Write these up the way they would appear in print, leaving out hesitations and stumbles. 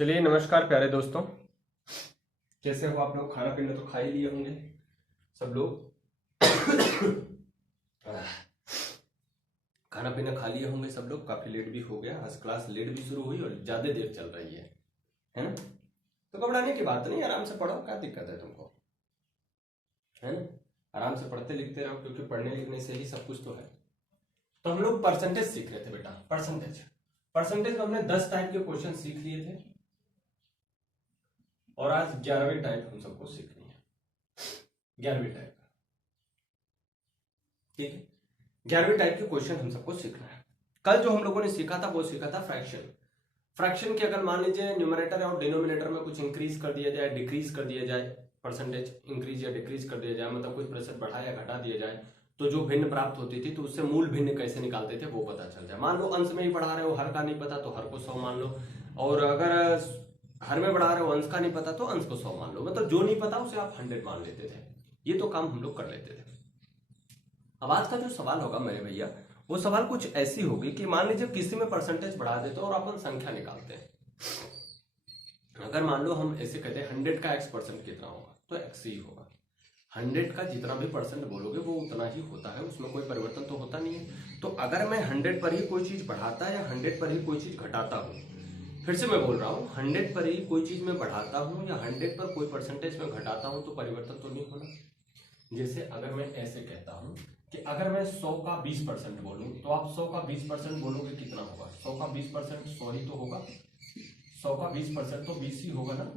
चलिए नमस्कार प्यारे दोस्तों, कैसे हो आप लोग। खाना पीना तो खा ही लिए होंगे सब लोग। खाना पीना खा लिए होंगे सब लोग। काफी लेट भी हो गया, आज क्लास लेट भी शुरू हुई और ज्यादा देर चल रही है ना। तो घबराने की बात नहीं, आराम से पढ़ो, क्या दिक्कत है तुमको, है ना। आराम से पढ़ते लिखते रहो, क्योंकि पढ़ने लिखने से ही सब कुछ तो है। तो हम लोग परसेंटेज सीख रहे थे बेटा। परसेंटेज परसेंटेज में हमने 10 टाइप के क्वेश्चन सीख लिए थे और आज 11वीं टाइप हम सबको सीखनी है। 11वीं टाइप का, ठीक है। 11वीं टाइप के क्वेश्चन हम सबको सीखना है। कल जो हम लोगों ने सीखा था वो सीखा था फ्रैक्शन। फ्रैक्शन की अगर मान लीजिए न्यूमरेटर और डिनोमिनेटर में कुछ इंक्रीज कर दिया जाए, डिक्रीज कर दिया जाए, परसेंटेज इंक्रीज या डिक्रीज कर दिया जाए, मतलब कुछ प्रतिशत बढ़ाया या घटा दिया जाए, तो जो भिन्न प्राप्त होती थी तो उससे मूल भिन्न कैसे निकालते थे वो पता चल जाए। मान लो अंश में ही बढ़ा रहे हो, हर का नहीं पता तो हर को 100 मान लो, और अगर हर में बढ़ा रहे हो, अंश का नहीं पता तो अंश को 100 मान लो। मतलब जो नहीं पता उसे आप 100 मान लेते थे। ये तो काम हम लोग कर लेते थे। अब आज का जो सवाल होगा मेरे भैया, वो सवाल कुछ ऐसी होगी कि मान लीजिए किसी में परसेंटेज बढ़ा देते हो और अपन संख्या निकालते हैं। अगर मान लो हम ऐसे कहते हैं 100 का x% कितना होगा, तो x ही होगा। 100 का जितना भी परसेंट बोलोगे वो उतना ही होता है, उसमें कोई परिवर्तन तो होता नहीं है। तो अगर मैं 100 पर ही कोई चीज बढ़ाता या 100 पर ही कोई चीज घटाता हूँ, फिर से मैं बोल रहा हूँ, 100 पर ही कोई चीज में बढ़ाता हूँ या 100 पर कोई परसेंटेज में घटाता हूँ, तो परिवर्तन तो नहीं होना। जैसे अगर मैं ऐसे कहता हूँ कि अगर मैं 100 का 20% बोलूं, तो आप 100 का 20% बोलोगे कितना होगा। 100 का 20% 100 ही तो होगा। 100 का 20% तो 20 ही होगा ना।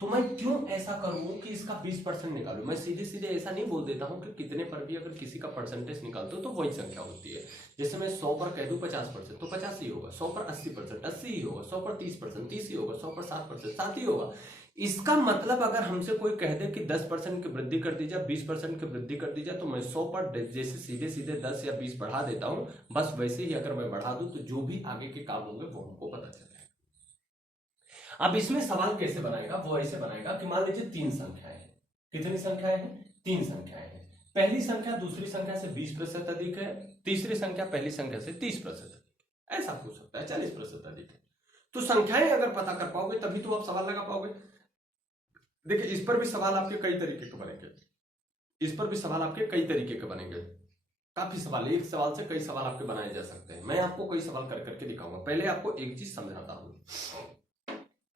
तो मैं क्यों ऐसा करूं कि इसका 20% निकालूं। मैं सीधे सीधे ऐसा नहीं बोल देता हूं कि कितने पर भी अगर किसी का परसेंटेज निकालते हो तो वही संख्या होती है। जैसे मैं 100 पर कह दूं 50% तो 50 ही होगा। 100 पर 80% 80 ही होगा। 100 पर 30% 30 ही होगा। 100 पर 7% 7 ही होगा। इसका मतलब अगर हमसे कोई कह दे कि 10% की वृद्धि कर दी जाए, 20% की वृद्धि कर दी जाए, तो मैं 100 पर जैसे सीधे सीधे 10 या 20 बढ़ा देता हूं, बस वैसे ही अगर मैं बढ़ा दूं तो जो भी आगे के काम होंगे वो हमको पता चल जाएगा। अब इसमें सवाल कैसे बनाएगा, वो ऐसे बनाएगा कि मान लीजिए 3 संख्याएं हैं। कितनी संख्याएं हैं? 3 संख्याएं हैं। पहली संख्या दूसरी संख्या से 20% अधिक है, तीसरी संख्या पहली संख्या से 30% अधिक है, ऐसा पूछ सकता है, 40% अधिक है। तो संख्याएं अगर पता कर पाओगे तभी तो आप सवाल लगा पाओगे। देखिए इस पर भी सवाल आपके कई तरीके के बनेंगे। इस पर भी सवाल आपके कई तरीके के बनेंगे। काफी सवाल, एक सवाल से कई सवाल आपके बनाए जा सकते हैं। मैं आपको कई सवाल कर करके दिखाऊंगा। पहले आपको एक चीज समझाता हूं।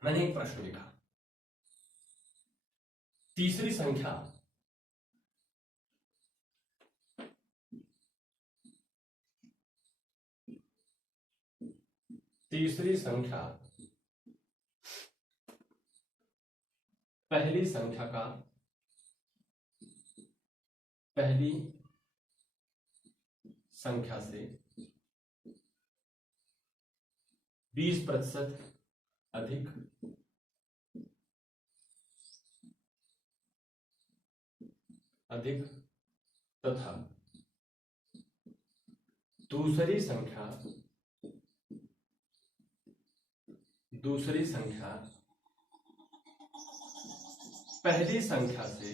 मैंने एक प्रश्न लिखा, तीसरी संख्या तीसरी संख्या पहली संख्या का पहली संख्या से 20% अधिक अधिक तथा दूसरी संख्या पहली संख्या से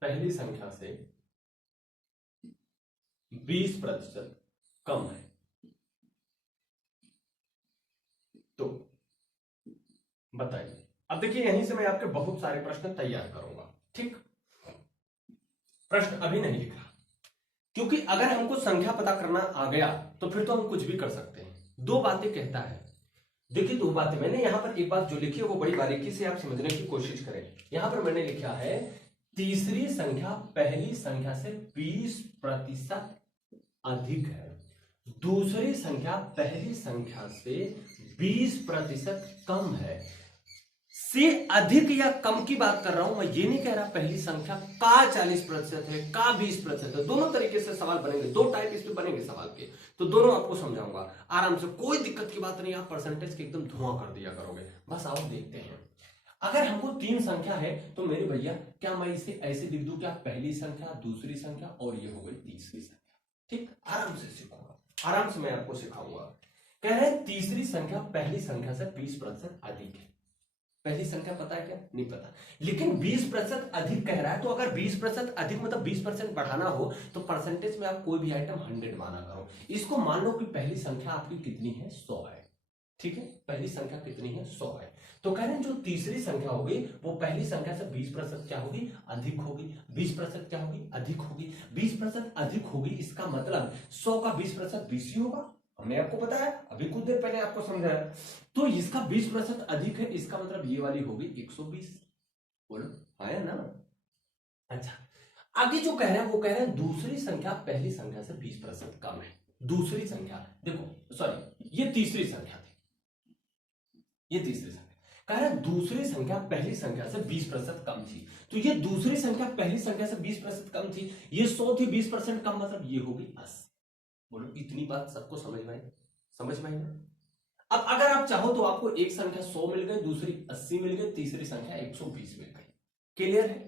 पहली संख्या से 20% कम है। तो बताइए। अब देखिए यहीं से मैं आपके बहुत सारे प्रश्न तैयार करूंगा, ठीक। प्रश्न अभी नहीं लिख रहा, क्योंकि अगर हमको संख्या पता करना आ गया तो फिर तो हम कुछ भी कर सकते हैं। दो बातें कहता है, देखिए दो बातें। मैंने यहां पर एक बात जो लिखी है वो बड़ी बारीकी से आप समझने की कोशिश करें। यहां पर मैंने लिखा है तीसरी संख्या पहली संख्या से 20% अधिक है, दूसरी संख्या पहली संख्या से 20% कम है। से अधिक या कम की बात कर रहा हूं मैं, ये नहीं कह रहा पहली संख्या का 40% है, का 20% है। दोनों तरीके से सवाल बनेंगे, दो टाइप इस पे बनेंगे सवाल के, तो दोनों आपको समझाऊंगा आराम से, कोई दिक्कत की बात नहीं। आप परसेंटेज के एकदम धुआं कर दिया करोगे। बस आओ देखते हैं। अगर हमको 3 संख्या है तो मेरे भैया क्या मैं इसे ऐसे लिख दूं, क्या पहली संख्या दूसरी संख्या और ये हो गई तीसरी संख्या, ठीक। आराम से सीखूंगा, आराम से मैं आपको सिखाऊंगा। कह रहे हैं तीसरी संख्या पहली संख्या से 20% अधिक है। पहली संख्या पता है क्या? नहीं पता, लेकिन 20% अधिक कह रहा है। तो अगर 20% अधिक मतलब 20% बढ़ाना हो तो परसेंटेज में आप कोई भी आइटम 100 माना करो। इसको मान लो कि पहली संख्या आपकी कितनी है? 100 है। ठीक है, पहली संख्या कितनी है, 100 है। तो कह रहे हैं जो तीसरी संख्या होगी वो पहली संख्या से 20% क्या होगी, अधिक होगी। 20% क्या होगी, अधिक होगी। 20% अधिक होगी, इसका मतलब 100 का 20% 20 ही होगा। हमने आपको बताया अभी कुछ देर पहले आपको समझाया। तो इसका 20% अधिक है, इसका मतलब ये वाली होगी 120। बोलो आया ना। अच्छा, आगे जो कह रहे हैं वो कह रहे हैं दूसरी संख्या पहली संख्या से 20% कम है। दूसरी संख्या देखो, सॉरी ये तीसरी संख्या थी, ये तीसरी संख्या कह रहे हैं दूसरी संख्या पहली संख्या से 20% कम थी। तो ये दूसरी संख्या पहली संख्या से 20% कम थी, ये 100 थी, 20% कम मतलब ये होगी 80। बोलो इतनी बात सबको समझ में आई, समझ में आई ना। अब अगर आप चाहो तो आपको एक संख्या 100 मिल गई, दूसरी 80 मिल गई, तीसरी संख्या 120 मिल गई। क्लियर है,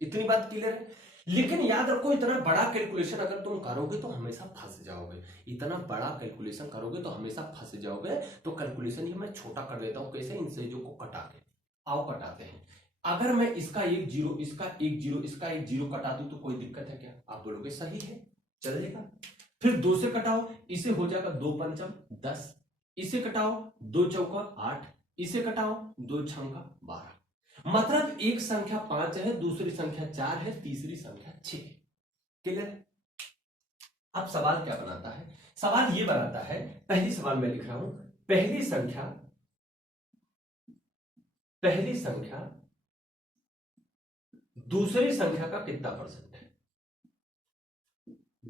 इतनी बात क्लियर है। लेकिन याद रखो इतना बड़ा कैलकुलेशन अगर तुम करोगे तो हमेशा फंस जाओगे। इतना बड़ा कैलकुलेशन करोगे तो हमेशा फंस जाओगे। तो कैलकुलेशन ही मैं छोटा कर देता हूं, कैसे, इन चीजों को कटा के। आओ कटाते हैं। अगर मैं इसका एक जीरो, इसका एक जीरो, इसका एक जीरो कटा दूं तो कोई दिक्कत है क्या, आप बोलोगे सही है, चलेगा। फिर 2 से कटाओ, इसे हो जाएगा 2 पंचम 10, इसे कटाओ 2 चौका 8, इसे कटाओ 2 छंगा 12। मतलब एक संख्या 5 है, दूसरी संख्या 4 है, तीसरी संख्या 6। क्लियर। अब सवाल क्या बनाता है, सवाल ये बनाता है, पहली सवाल मैं लिख रहा हूं, पहली संख्या दूसरी संख्या का कितना परसेंट है,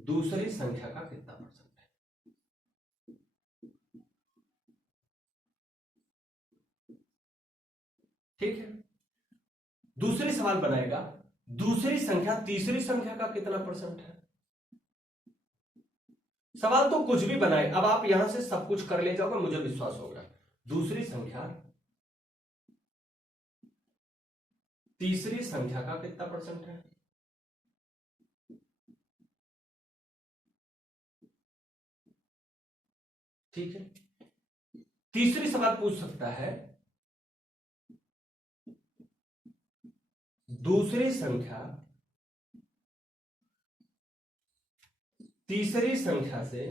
दूसरी संख्या का कितना परसेंट है। ठीक है, दूसरी सवाल बनाएगा, दूसरी संख्या तीसरी संख्या का कितना परसेंट है। सवाल तो कुछ भी बनाए, अब आप यहां से सब कुछ कर ले जाओगे, मुझे विश्वास होगा। दूसरी संख्या तीसरी संख्या का कितना परसेंट है। ठीक है, तीसरी सवाल पूछ सकता है, दूसरी संख्या तीसरी संख्या से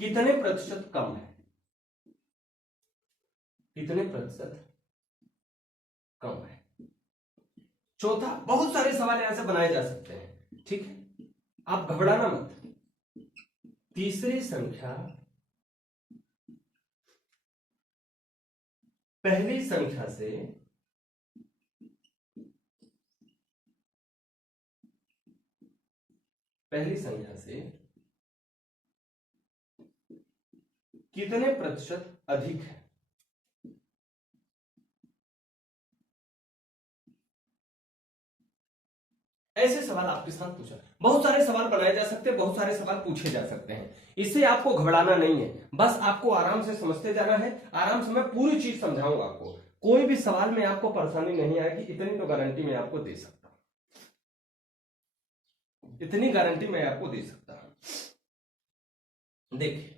कितने प्रतिशत कम है, कितने प्रतिशत कम है। चौथा, बहुत सारे सवाल यहां से बनाए जा सकते हैं, ठीक है, आप घबराना मत। तीसरी संख्या पहली संख्या से कितने प्रतिशत अधिक है। ऐसे सवाल आपके साथ पूछा, बहुत सारे सवाल बनाए जा सकते हैं, बहुत सारे सवाल पूछे जा सकते हैं। इससे आपको घबराना नहीं है, बस आपको आराम से समझते जाना है। आराम से मैं पूरी चीज समझाऊंगा आपको, कोई भी सवाल में आपको परेशानी नहीं आएगी, इतनी तो गारंटी मैं आपको दे सकता हूं, इतनी गारंटी मैं आपको दे सकता हूं। देखिए,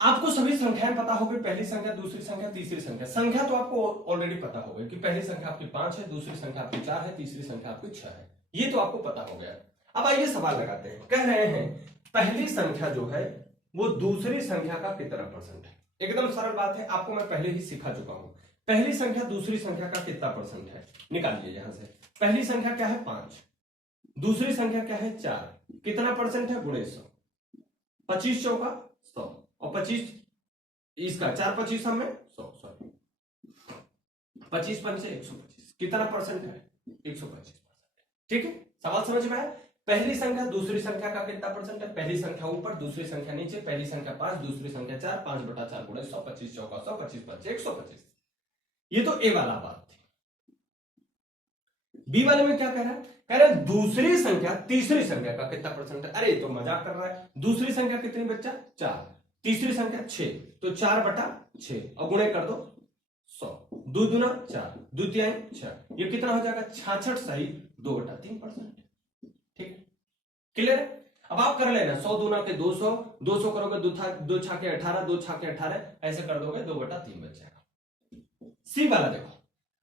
आपको सभी संख्याएं पता होगी, पहली संख्या, दूसरी संख्या, तीसरी संख्या। संख्या तो आपको ऑलरेडी पता होगी कि पहली संख्या आपकी 5 है, दूसरी संख्या आपकी 4 है, तीसरी संख्या आपकी 6 है, ये तो आपको पता हो गया। अब आइए सवाल लगाते हैं, कह रहे हैं पहली संख्या जो है वो दूसरी संख्या का कितना परसेंट है। एकदम सरल बात है, आपको मैं पहले ही सिखा चुका हूं। पहली संख्या दूसरी संख्या का कितना परसेंट है, निकालिए यहां से। पहली संख्या क्या है 5, दूसरी संख्या क्या है 4, कितना परसेंट है, गुणे 100, 25 चौका 100 और 25 इसका 4 25 में 100, सॉरी 25 पंचे 125, कितना परसेंट है, 125%। ठीक है, सवाल समझ में आया। पहली संख्या दूसरी संख्या का कितना परसेंट है, पहली संख्या ऊपर दूसरी संख्या नीचे, पहली संख्या 5 दूसरी संख्या 4, 5/4 गुणे 100, 25 चौका 100, 25 पंचे 125। ये तो ए वाला बात थी। बी वाले में क्या कह रहा है, कह रहा है दूसरी संख्या तीसरी संख्या का कितना परसेंट है। अरे तो मजाक कर रहा है, दूसरी संख्या कितनी बच्चा 4, तीसरी संख्या 6, तो 4/6 और गुणे कर दो 100, 2 दूना 4, द्वितीय 6, ये कितना हो जाएगा 66 सही 2/3%। ठीक है, क्लियर है। अब आप कर लेना 100 दूना के 200, 200 करोगे 2 छाके 18, 2 छाके 18, ऐसे कर दोगे 2/3 बच जाएगा। सी वाला देखो,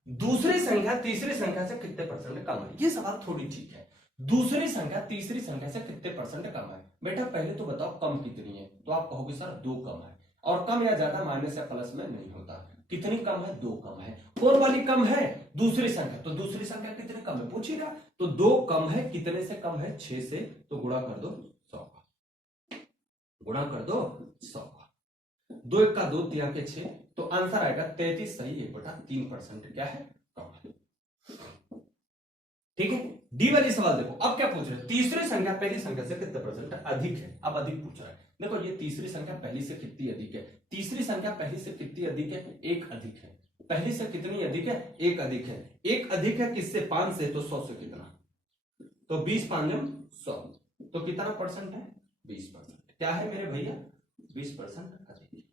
दूसरी संख्या तीसरी संख्या से कितने परसेंट कम है? ये सवाल थोड़ी ठीक है। दूसरी संख्या तीसरी संख्या से कितने परसेंट कम है? बेटा पहले तो बताओ कम कितनी है, तो आप कहोगे सर 2 कम है, और कम या ज्यादा माइनस या प्लस में नहीं होता। कितनी कम है? 2 कम है। कौन वाली कम है? दूसरी संख्या। तो दूसरी संख्या कितनी कम है पूछिएगा, तो 2 कम है, कितने से कम है? 6 से, तो गुणा कर दो 100 का, गुणा कर दो 100 का, 2 1 का 2 3 के 6, तो आंसर आएगा 33 सही 1/3% क्या है? कम है। ठीक है। डी वाली सवाल देखो, अब क्या पूछ रहे हैं? तीसरी संख्या पहली संख्या से कितने परसेंट अधिक है? अब अधिक पूछ रहा है। देखो ये तीसरी संख्या पहली से कितनी अधिक है? तीसरी संख्या पहली से कितनी अधिक है? 1 अधिक है। पहली से कितनी अधिक है? 1 अधिक है। 1 अधिक है किससे? 5 से, तो 100 से कितना? तो 20 5 100, तो कितना परसेंट है? 20%। क्या है मेरे भैया? 20% अधिक।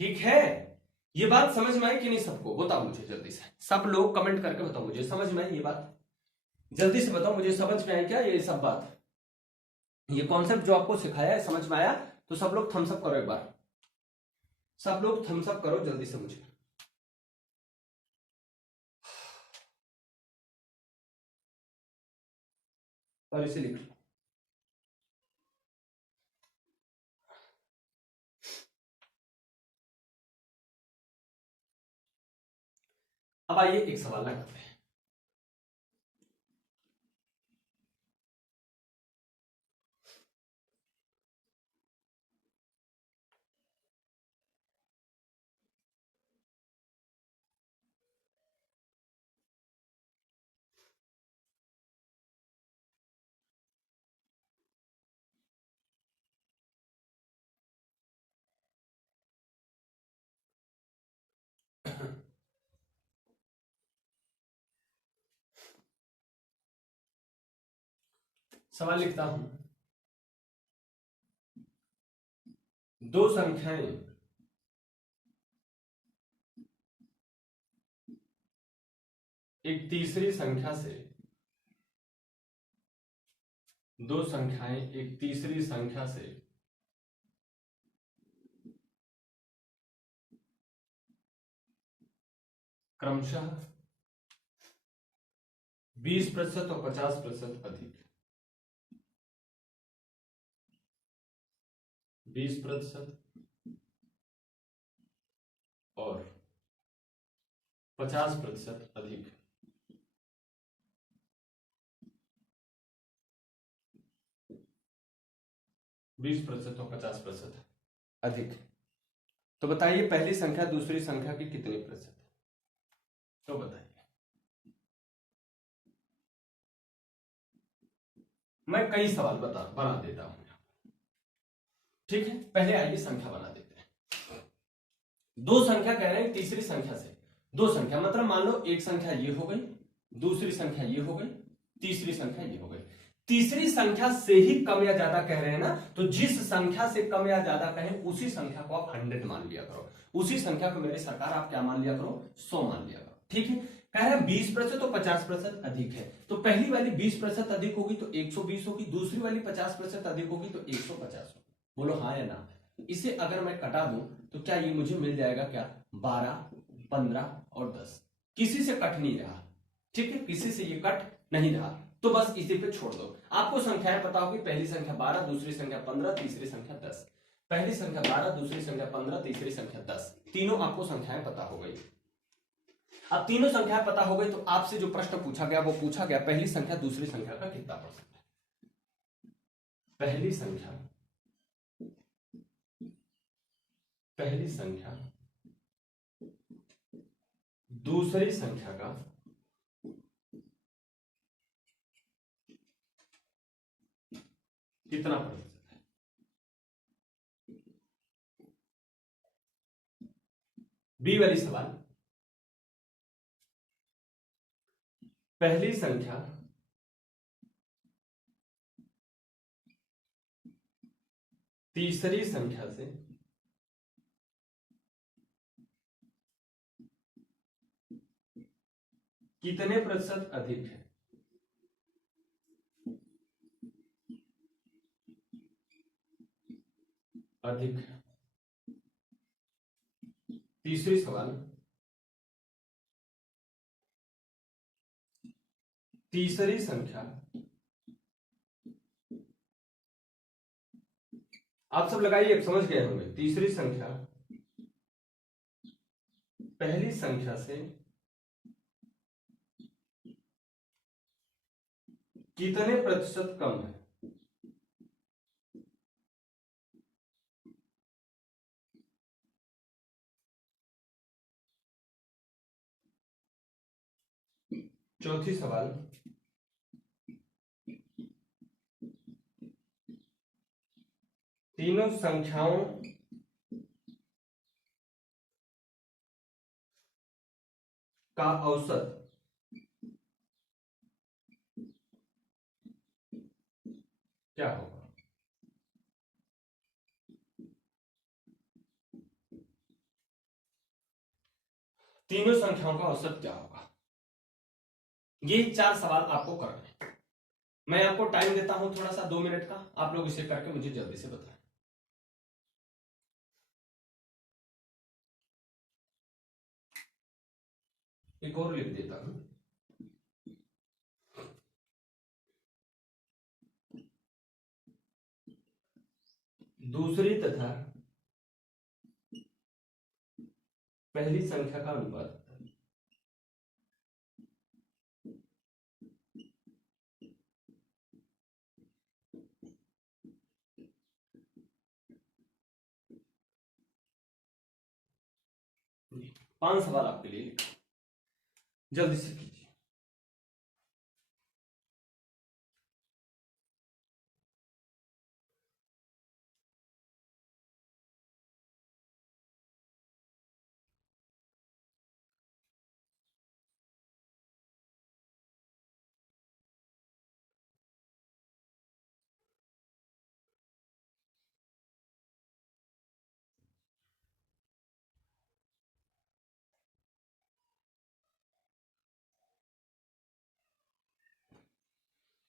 ठीक है। ये बात समझ में आई कि नहीं सबको? बताओ मुझे जल्दी से, सब लोग कमेंट करके बताओ मुझे, समझ में आई ये बात? जल्दी से बताओ मुझे, समझ में आई क्या ये सब बात? ये कॉन्सेप्ट जो आपको सिखाया है समझ में आया? तो सब लोग थम्स अप करो एक बार, सब लोग थम्स अप करो जल्दी से मुझे। और इसे लिख लो। अब आइए एक सवाल लगाते हैं। सवाल लिखता हूं। दो संख्याएं एक तीसरी संख्या से, दो संख्याएं एक तीसरी संख्या से क्रमशः 20% और 50% अधिक, 20% और 50% अधिक, 20% और 50% अधिक, तो बताइए पहली संख्या दूसरी संख्या की कितनी प्रतिशत है? तो बताइए। मैं कई सवाल बना देता हूं। ठीक है, पहले आइए संख्या बना देते हैं। दो संख्या कह रहे हैं तीसरी संख्या से, दो संख्या मतलब मान लो एक संख्या ये हो गई, दूसरी संख्या ये हो गई, तीसरी संख्या ये हो गई। तीसरी संख्या से ही कम या ज्यादा कह रहे हैं ना, तो जिस संख्या से कम या ज्यादा कहें उसी संख्या को आप 100 मान लिया करो, उसी संख्या को मेरी सरकार आप क्या मान लिया करो? 100 मान लिया करो। ठीक है। कह रहे हैं 20% तो 50% अधिक है, तो पहली वाली 20% अधिक होगी तो 120 होगी, दूसरी वाली 50% अधिक होगी तो 150 होगी। बोलो हाँ या ना? इसे अगर मैं कटा दूं तो क्या ये मुझे मिल जाएगा क्या? 12 15 और 10, किसी से कट नहीं रहा। ठीक है, किसी से ये कट नहीं रहा, तो बस इसी पे छोड़ दो। आपको संख्याएं पता होगी, पहली संख्या 12, दूसरी संख्या 15, तीसरी संख्या 10। पहली संख्या 12, दूसरी संख्या 15, तीसरी संख्या 10, तीनों आपको संख्याएं पता हो गई। अब तीनों संख्याएं पता हो गई तो आपसे जो प्रश्न पूछा गया वो पूछा गया पहली संख्या दूसरी संख्या का कितना परसेंट है? पहली संख्या दूसरी संख्या का कितना प्रतिशत है? बी वाली सवाल, पहली संख्या तीसरी संख्या से कितने प्रतिशत अधिक है? अधिक है। तीसरी सवाल, तीसरी संख्या, आप सब लगाइए, समझ गए होंगे। तीसरी संख्या पहली संख्या से कितने प्रतिशत कम है? चौथी सवाल, तीनों संख्याओं का औसत क्या होगा? तीनों संख्याओं का औसत क्या होगा? ये 4 सवाल आपको करने हैं। मैं आपको टाइम देता हूं थोड़ा सा, 2 मिनट का, आप लोग इसे करके मुझे जल्दी से बताएं। एक और लिख देता हूं, दूसरी तथा पहली संख्या का अनुपात 5 सवाल आपके लिए लिखा, जल्दी से कीजिए।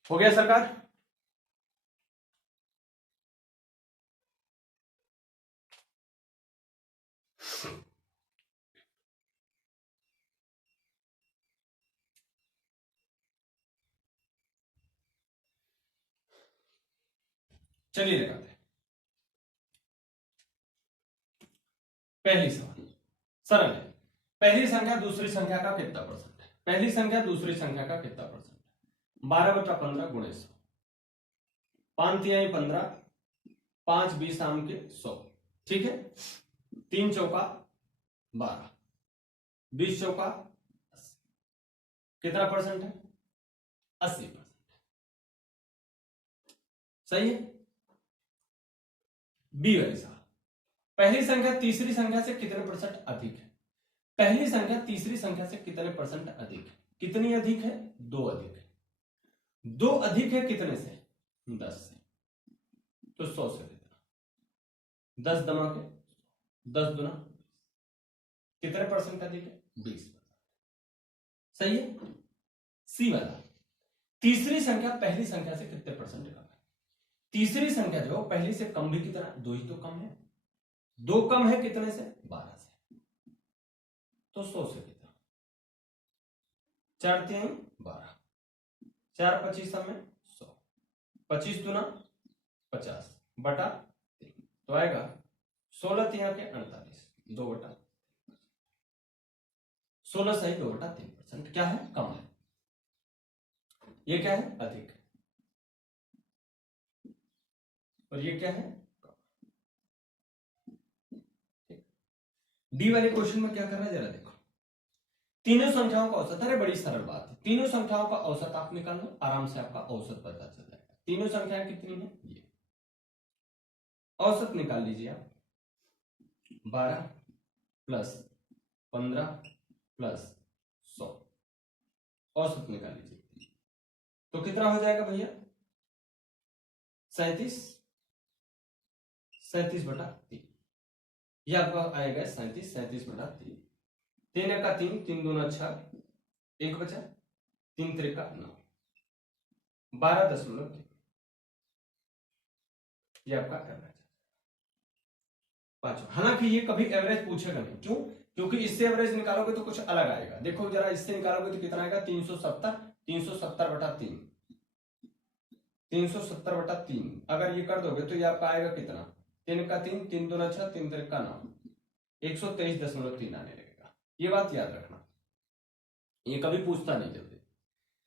हो गया सरकार? चलिए लगाते हैं। पहली सवाल सरल है। पहली संख्या दूसरी संख्या का कितना परसेंट है? पहली संख्या दूसरी संख्या का कितना परसेंट है? 12/15 गुणे 100, 5 तिहाई 15, 5 20 आम के 100, ठीक है। 3 चौका 12, 20 चौका 80, कितना परसेंट है? 80%। सही है। बी वाली सवाल, पहली संख्या तीसरी संख्या से कितने परसेंट अधिक है? पहली संख्या तीसरी संख्या से कितने परसेंट अधिक है? कितनी अधिक है? 2 अधिक है। 2 अधिक है कितने से? 10 से, तो 100 से देना। 10 दमा के 10 दुना, कितने परसेंट अधिक है? 20%। सही है। सी वाला, तीसरी संख्या पहली संख्या से कितने परसेंट कम है? तीसरी संख्या जो पहली से कम भी कितना? 2 ही तो कम है। 2 कम है कितने से? 12 से, तो 100 से कितना? 4 3 12, 4 25 में 100, 25 दुना 50 बटा 3, तो आएगा 16 3 के 48, 2 बटा 16 सही 2 बटा 3%। क्या है? कम है। ये क्या है? अधिक है। और ये क्या है? डी वाले क्वेश्चन में क्या कर रहा है जरा देखो। तीनों संख्याओं का औसत, अरे बड़ी सरल बात है, तीनों संख्याओं का औसत आप निकाल लो, आराम से आपका औसत पता चल जाएगा। तीनों संख्याएं कितनी है? ये औसत निकाल लीजिए आप। 12 प्लस 15 प्लस 100, औसत निकाल लीजिए, तो कितना हो जाएगा भैया? 37, 37 बटा 3, यह आपका आएगा 37, 37 बटा 3। 3 का 3, 3 दूना 6, 1 बचा, 3 3 का 9, 12.3, ये आपका एवरेज। पांचवा, हालांकि ये कभी एवरेज पूछेगा नहीं, क्यों? क्योंकि इससे एवरेज निकालोगे तो कुछ अलग आएगा। देखो जरा, इससे निकालोगे तो कितना आएगा? 370, 370/3, 370/3 अगर ये कर दोगे तो ये आपका आएगा कितना, 3 का 3, 3 दूना 6, 3 3 का 9, 123.3 आने लगेगा। ये बात याद रखना, ये कभी पूछता नहीं जल्दी।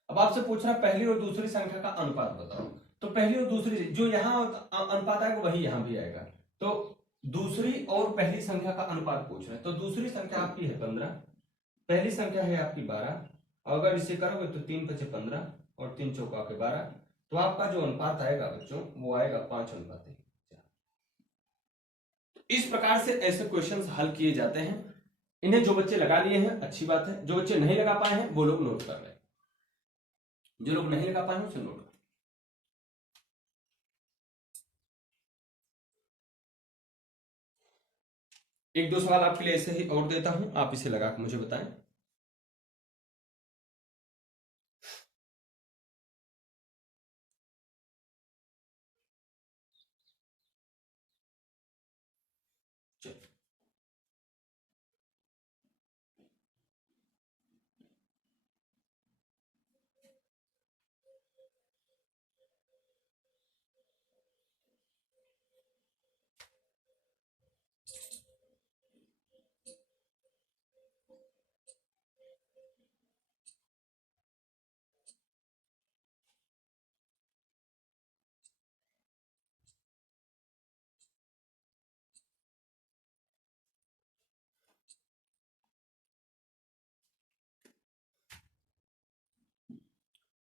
अब आपसे पूछ रहा पहली और दूसरी संख्या का अनुपात बताओ, तो पहली और दूसरी जो यहाँ अनुपात आएगा वही यहां भी आएगा। तो दूसरी और पहली संख्या का अनुपात पूछ रहे हैं, तो दूसरी संख्या आपकी है 15, पहली संख्या है आपकी 12। अगर इसे करोगे तो 3 5 15 और 3 चौका के 12, तो आपका जो अनुपात आएगा बच्चों वो आएगा 5:1। इस प्रकार से ऐसे क्वेश्चंस हल किए जाते हैं। इन्हें जो बच्चे लगा लिए हैं अच्छी बात है, जो बच्चे नहीं लगा पाए हैं वो लोग नोट कर लें, जो लोग नहीं लगा पाए हैं उसे नोट कर। एक दो सवाल आपके लिए ऐसे ही और देता हूं, आप इसे लगा के मुझे बताएं।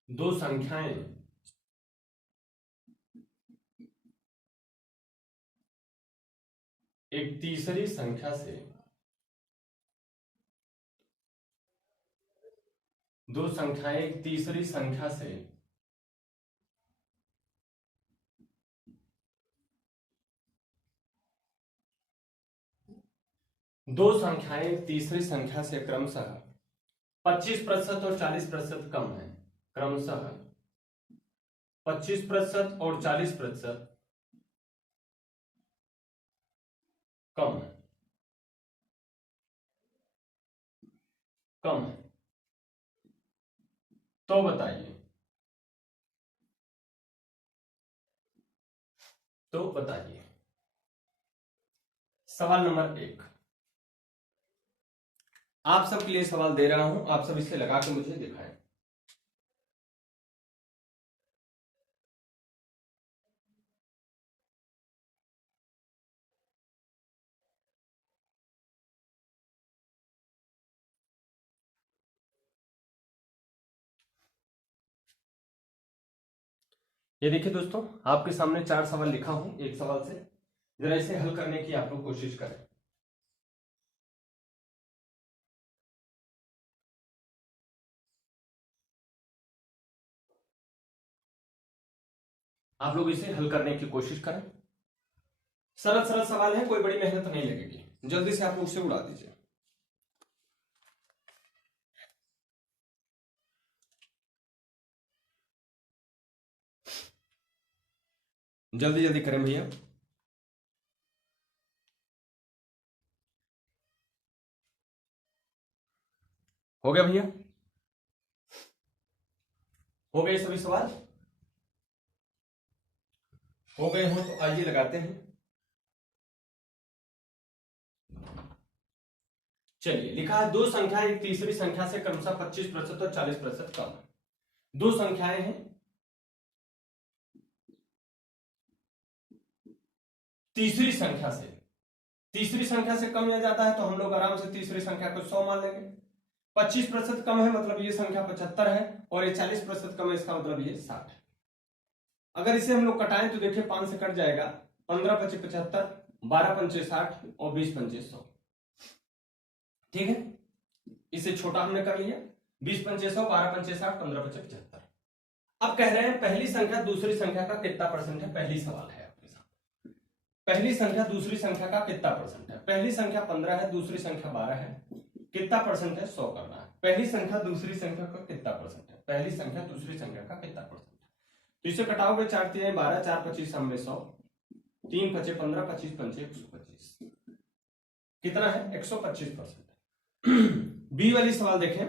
दो संख्याएं एक तीसरी संख्या से, दो संख्याएं एक तीसरी संख्या से दो संख्याएं एक तीसरी संख्या से क्रमशः 25% और 40% कम है, क्रमशः 25% और 40% कम है, कम है, तो बताइए, तो बताइए। सवाल नंबर 1 आप सबके लिए सवाल दे रहा हूं, आप सब इसे लगा के मुझे दिखाएं। ये देखिए दोस्तों, आपके सामने 4 सवाल लिखा हूं एक सवाल से, जरा इसे हल करने की आप लोग कोशिश करें। आप लोग इसे हल करने की कोशिश करें। सरल सरल सवाल है, कोई बड़ी मेहनत नहीं लगेगी, जल्दी से आप लोग उसे उड़ा दीजिए। जल्दी जल्दी करें भैया। हो गया भैया, हो गए सभी सवाल, हो गए हो तो आइए लगाते हैं। चलिए, लिखा है दो संख्या एक तीसरी संख्या से क्रमशः 25% और 40% कम है। दो संख्याएं हैं तीसरी संख्या से, तीसरी संख्या से कम या ज्यादा है तो हम लोग आराम से तीसरी संख्या को 100 मान लेंगे। 25% कम है मतलब ये संख्या 75 है, और ये 40% कम है इसका मतलब ये 60 है। अगर इसे हम लोग कटाएं तो देखिए 5 से कट जाएगा, 15 × 5 = 75, 12 × 5 = 60 और 20 × 5 = 100। ठीक है, इसे छोटा हमने कर लिया, 20 × 5 = 100, 12 × 5 = 60, 15 × 5 = 75। अब कह रहे हैं पहली संख्या दूसरी संख्या का कितना परसेंट है, पहली सवाल है आपके साथ। पहली संख्या दूसरी संख्या का कितना परसेंट है, पहली संख्या 15 है, दूसरी संख्या 12 है, कितना परसेंट है, 100 करना है। पहली संख्या दूसरी संख्या का कितना परसेंट है, पहली संख्या दूसरी संख्या का कितना परसेंट है, तो इसे कटाओगे 4 × 3 = 12, 4 × 25 = 100, 3 × 5 = 15, 25 × 5 = 125, कितना है, 125%। बी वाली सवाल देखें,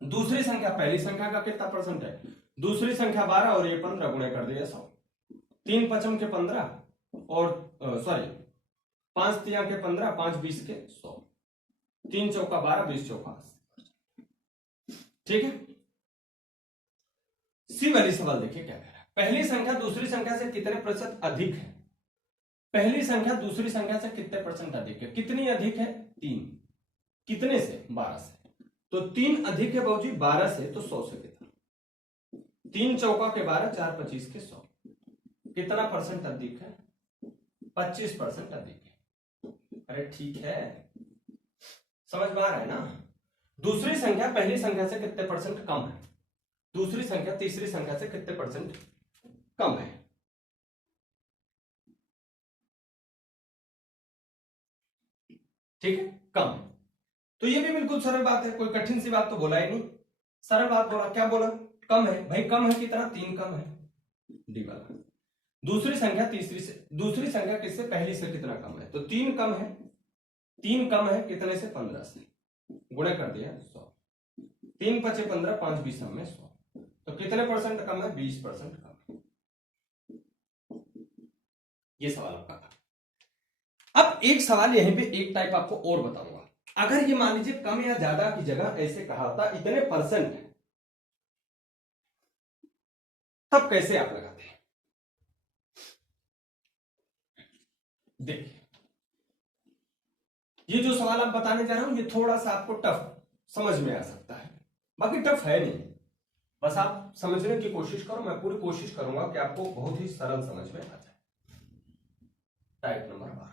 दूसरी संख्या पहली संख्या का कितना परसेंट है, दूसरी संख्या 12 और ये 15 गुणे कर दिया 100। 3 पचम के 15 और सॉरी 5 तिया के 15, 5 20 के 100, 3 चौका 12, 20 चौका 80। ठीक है। सी वाली सवाल देखिए क्या कह रहा है, पहली संख्या दूसरी संख्या से कितने प्रतिशत अधिक है, पहली संख्या दूसरी संख्या से कितने परसेंट अधिक है, कितनी अधिक है 3, कितने से 12 से, तो 3 अधिक है बाबूजी 12 से, तो 100 से कितना, 3 चौका के 12, 4 25 के 100, कितना परसेंट अधिक है, 25% अधिक है। अरे ठीक है, समझ में आ रहा है ना। दूसरी संख्या पहली संख्या से कितने परसेंट कम है, दूसरी संख्या तीसरी संख्या से कितने परसेंट कम है। ठीक है, कम है। तो ये भी बिल्कुल सरल बात है, कोई कठिन सी बात तो बोला ही नहीं, सरल बात बोला। क्या बोला, कम है भाई, कम है कितना, 3 कम है, डी वाला। दूसरी संख्या तीसरी से, दूसरी संख्या किससे, पहली से कितना कम है, तो 3 कम है, 3 कम है कितने से, 15 से, गुणा कर दिया 100, 3 पचे 15, 5 20 में 100, तो कितने परसेंट कम है, 20% कम है। ये सवाल आपका था। अब एक सवाल यहीं पे एक टाइप आपको और बताऊंगा, अगर ये मान लीजिए कम या ज्यादा की जगह ऐसे कहा होता इतने परसेंट है, तब कैसे आप लगाते हैं। देखिए ये जो सवाल आप बताने जा रहा हूं ये थोड़ा सा आपको टफ समझ में आ सकता है, बाकी टफ है नहीं, बस आप समझने की कोशिश करो, मैं पूरी कोशिश करूंगा कि आपको बहुत ही सरल समझ में आ जाए। टाइप नंबर 12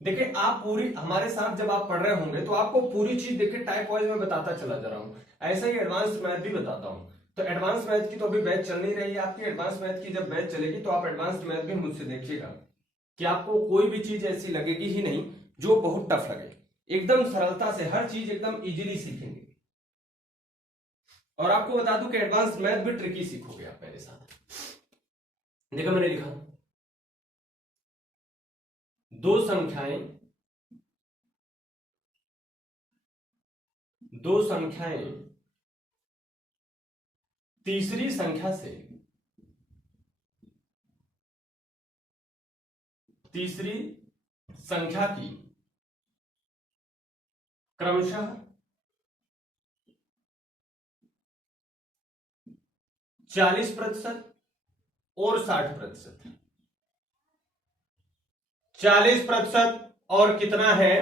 देखिए, आप पूरी हमारे साथ जब आप पढ़ रहे होंगे तो आपको पूरी चीज देखिए टाइप वाइज में बताता चला जा रहा हूं, ऐसा ही एडवांस मैथ भी बताता हूं। तो एडवांस मैथ की तो अभी बैच चल नहीं रही है आपकी, एडवांस मैथ की जब बैच चलेगी तो आप एडवांस मैथ भी मुझसे देखिएगा कि आपको कोई भी चीज ऐसी लगेगी ही नहीं जो बहुत टफ लगे, एकदम सरलता से हर चीज एकदम इजीली सीखेंगे। और आपको बता दूं कि एडवांस मैथ भी ट्रिकी सीखोगे आप मेरे साथ। देखो मैंने लिखा दो संख्याएं तीसरी संख्या से तीसरी संख्या की क्रमशः 40% और 60%, 40% और कितना है,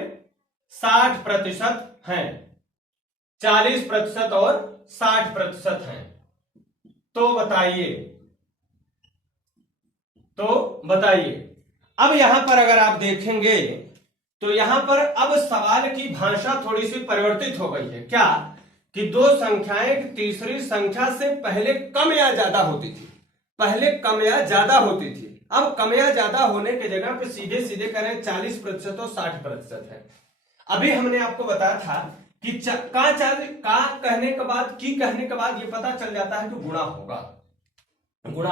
60% है, 40% और 60% है। तो बताइए अब यहां पर अगर आप देखेंगे तो यहां पर अब सवाल की भाषा थोड़ी सी परिवर्तित हो गई है। क्या कि दो संख्याएं तीसरी संख्या से पहले कम या ज्यादा होती थी, पहले कम या ज्यादा होती थी, अब कम या ज्यादा होने की जगह पे सीधे सीधे करें 40% और 60% है। अभी हमने आपको बताया था कि का कहने के बाद ये पता चल जाता है कि गुणा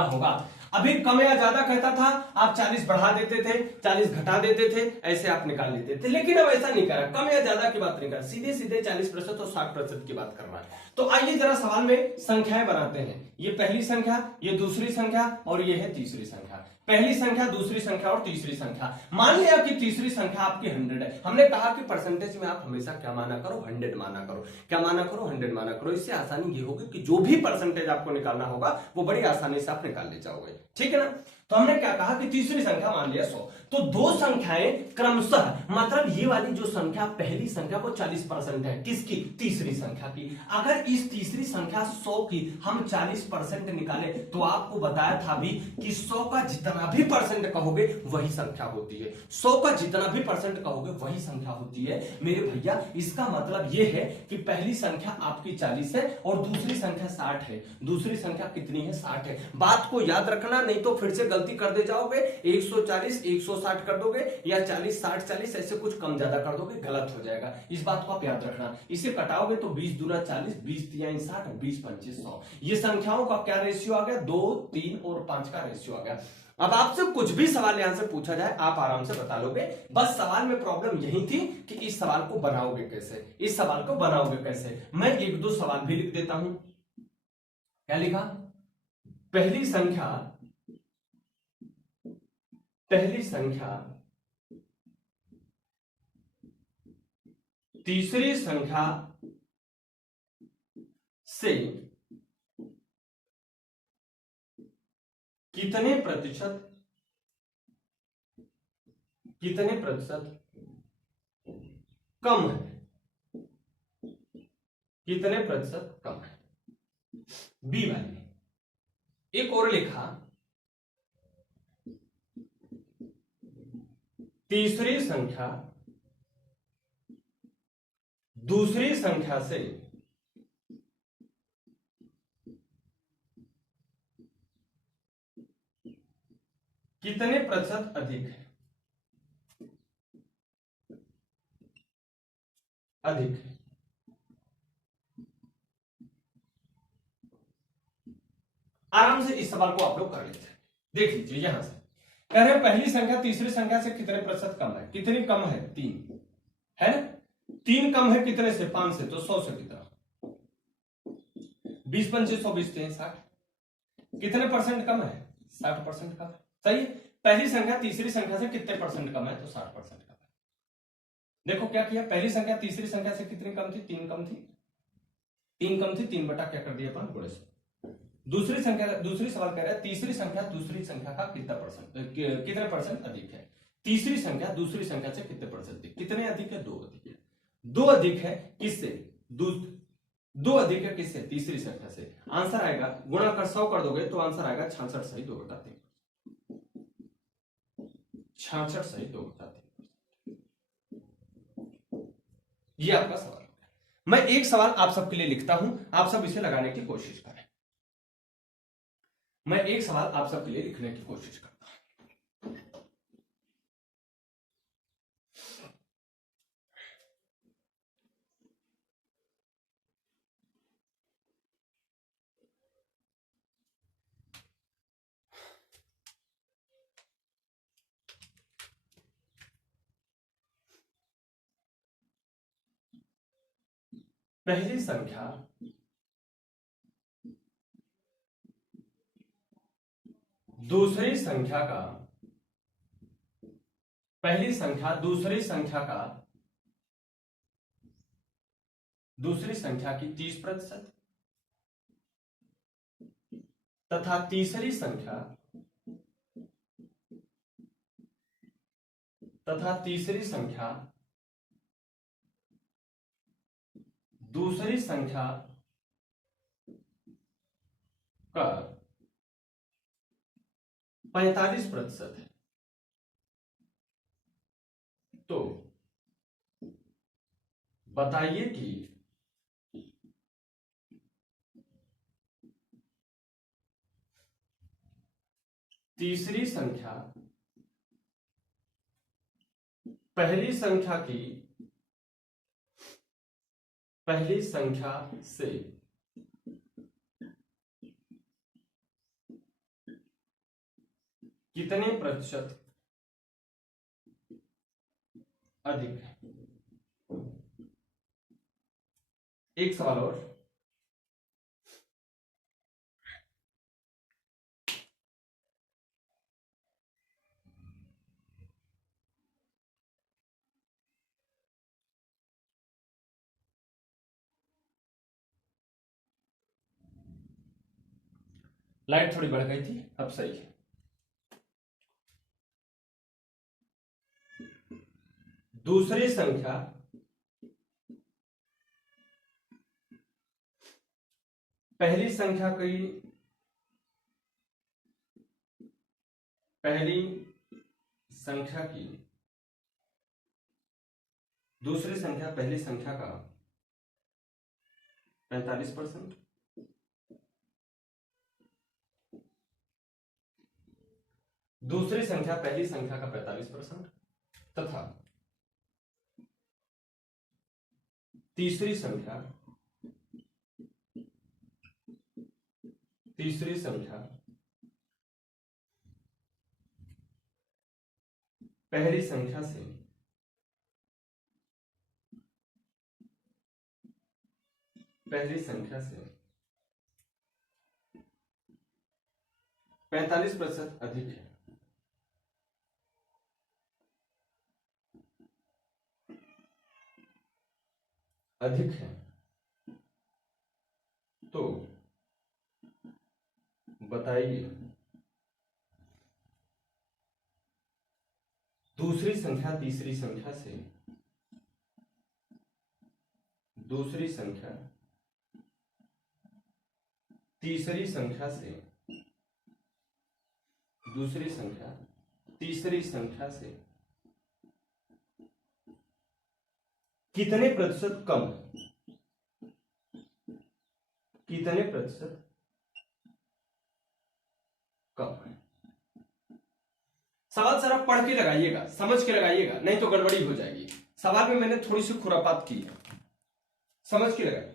होगा। अभी कम या ज्यादा कहता था, आप 40 बढ़ा देते थे, 40 घटा देते थे, ऐसे आप निकाल लेते थे, लेकिन अब ऐसा नहीं करा, कम या ज्यादा की बात नहीं करा, सीधे सीधे 40% और 60% की बात करना है। तो आइए जरा सवाल में संख्याएं बनाते हैं, ये पहली संख्या, ये दूसरी संख्या और ये है तीसरी संख्या, पहली संख्या दूसरी संख्या और तीसरी संख्या। मान लिया कि तीसरी संख्या आपकी 100 है, हमने कहा कि परसेंटेज में आप हमेशा क्या माना करो, 100 माना करो, क्या माना करो, 100 माना करो। इससे आसानी ये होगी कि जो भी परसेंटेज आपको निकालना होगा वो बड़ी आसानी से आप निकाल ले जाओगे, ठीक है ना। तो हमने क्या कहा कि तीसरी संख्या मान लिया 100, तो दो संख्याएं क्रमशः, मतलब ये वाली जो संख्या पहली संख्या को 40% है, किसकी, तीसरी संख्या की। अगर इस तीसरी संख्या 100 की हम 40% निकाले तो आपको बताया था भी कि 100 का जितना भी परसेंट कहोगे वही संख्या होती है, 100 का जितना भी परसेंट कहोगे वही संख्या होती है मेरे भैया। इसका मतलब यह है कि पहली संख्या आपकी 40 है और दूसरी संख्या 60 है, दूसरी संख्या कितनी है, 60 है। बात को याद रखना, नहीं तो फिर से गलती कर दे जाओगे, 140 160 कर दोगे या 40 60 40 ऐसे कुछ कम ज्यादा कर दोगे, गलत हो जाएगा। इस बात को आप याद रखना। इसे कटाओगे तो 20 दूना 40, 20 तिहाई 60, 20 पंचे 100। ये संख्याओं का क्या रेशियो आ गया, 2 3 और 5 का रेशियो आ गया। अब आपसे कुछ भी सवाल यहां से पूछा जाए आप आराम से बता लोगे। बस सवाल में प्रॉब्लम यही थी कि इस सवाल को बनाओगे कैसे, इस सवाल को बनाओगे कैसे। मैं एक दो सवाल भी लिख देता हूं। क्या लिखा? पहली संख्या तीसरी संख्या से कितने प्रतिशत कम है, कितने प्रतिशत कम है। बी वाले एक और लिखा, तीसरी संख्या दूसरी संख्या से कितने प्रतिशत अधिक है, अधिक है। आराम से इस सवाल को आप लोग कर लेते हैं। देख लीजिए यहां से कह रहे हैं पहली संख्या तीसरी संख्या से कितने प्रतिशत कम है। कितनी कम है? 3 है ना। 3 कम है कितने से? 5 से, तो 100 से कितना? 20 25 120 3 60। कितने परसेंट कम है? 60% कम है। सही है। पहली संख्या तीसरी संख्या से कितने परसेंट कम है? तो 60% कम है। देखो क्या किया, पहली संख्या तीसरी संख्या से कितनी कम थी? 3 कम थी। 3 कम थी, 3 बटा क्या कर दिया अपन? गुणे से। दूसरी संख्या, दूसरी सवाल कह रहा है तीसरी संख्या दूसरी संख्या का कितना परसेंट, कितने परसेंट अधिक है। तीसरी संख्या दूसरी संख्या से कितने परसेंट अधिक? कितने अधिक है? 2 अधिक है। 2 अधिक है किससे? 2 अधिक है किससे? तीसरी संख्या से। आंसर आएगा, गुणा कर 100 कर दोगे तो आंसर आएगा 66 सही 2 बटा 3। 66 सही 2 बटा 3। ये आपका सवाल। मैं एक सवाल आप सबके लिए लिखता हूं, आप सब इसे लगाने की कोशिश करें। मैं एक सवाल आप सबके लिए लिखने की कोशिश करता हूं। पहली संख्या दूसरी संख्या का, पहली संख्या दूसरी संख्या का, दूसरी संख्या की 30% तथा तीसरी संख्या दूसरी संख्या का 45% है। तो बताइए कि तीसरी संख्या पहली संख्या से कितने प्रतिशत अधिक है। एक सवाल और, लाइट थोड़ी बढ़ गई थी, अब सही है। दूसरी संख्या पहली संख्या की, पहली संख्या की दूसरी संख्या पहली संख्या का 45%, दूसरी संख्या पहली संख्या का 45% तथा तीसरी संख्या पहली संख्या से 45% अधिक है। अधिक है तो बताइए दूसरी संख्या तीसरी संख्या से तीसरी संख्या तीसरी संख्या से कितने प्रतिशत कम है? कितने प्रतिशत कम है? सवाल सर आप पढ़ के लगाइएगा, समझ के लगाइएगा, नहीं तो गड़बड़ी हो जाएगी। सवाल में मैंने थोड़ी सी खुरापात की है, समझ के लगाइए।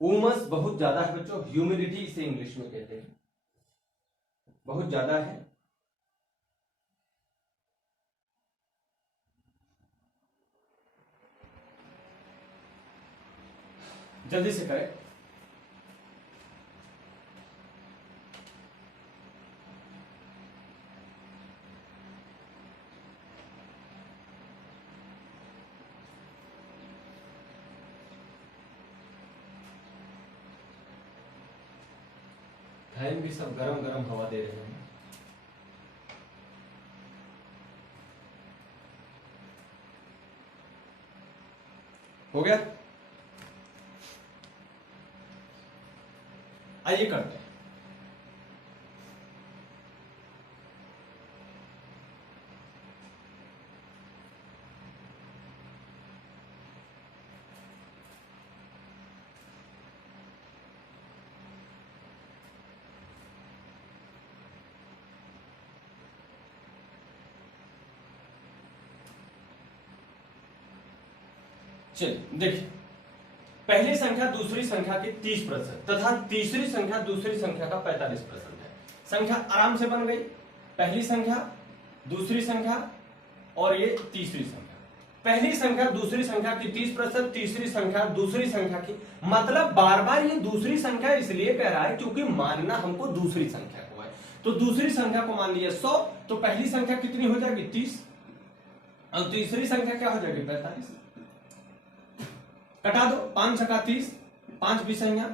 उमस बहुत ज्यादा है बच्चों, ह्यूमिडिटी इसे इंग्लिश में कहते हैं, बहुत ज्यादा है। जल्दी से करें। फैन भी सब गरम गरम हवा दे रहे हैं। हो गया? आइए करते हैं। चलिए देखिए, पहली संख्या दूसरी संख्या के 30% तथा तीसरी संख्या दूसरी संख्या का 45% है। संख्या आराम से बन गई, पहली संख्या दूसरी संख्या और ये तीसरी संख्या। पहली संख्या दूसरी संख्या की 30%, तीसरी संख्या दूसरी संख्या की, मतलब बार बार ये दूसरी संख्या इसलिए कह रहा है क्योंकि मानना हमको दूसरी संख्या को है। तो दूसरी संख्या को मान लिया 100, तो पहली संख्या कितनी हो जाएगी 30 और तीसरी संख्या क्या हो जाएगी 45। कटा दो, 5 छक्का 30, 5 बीसैया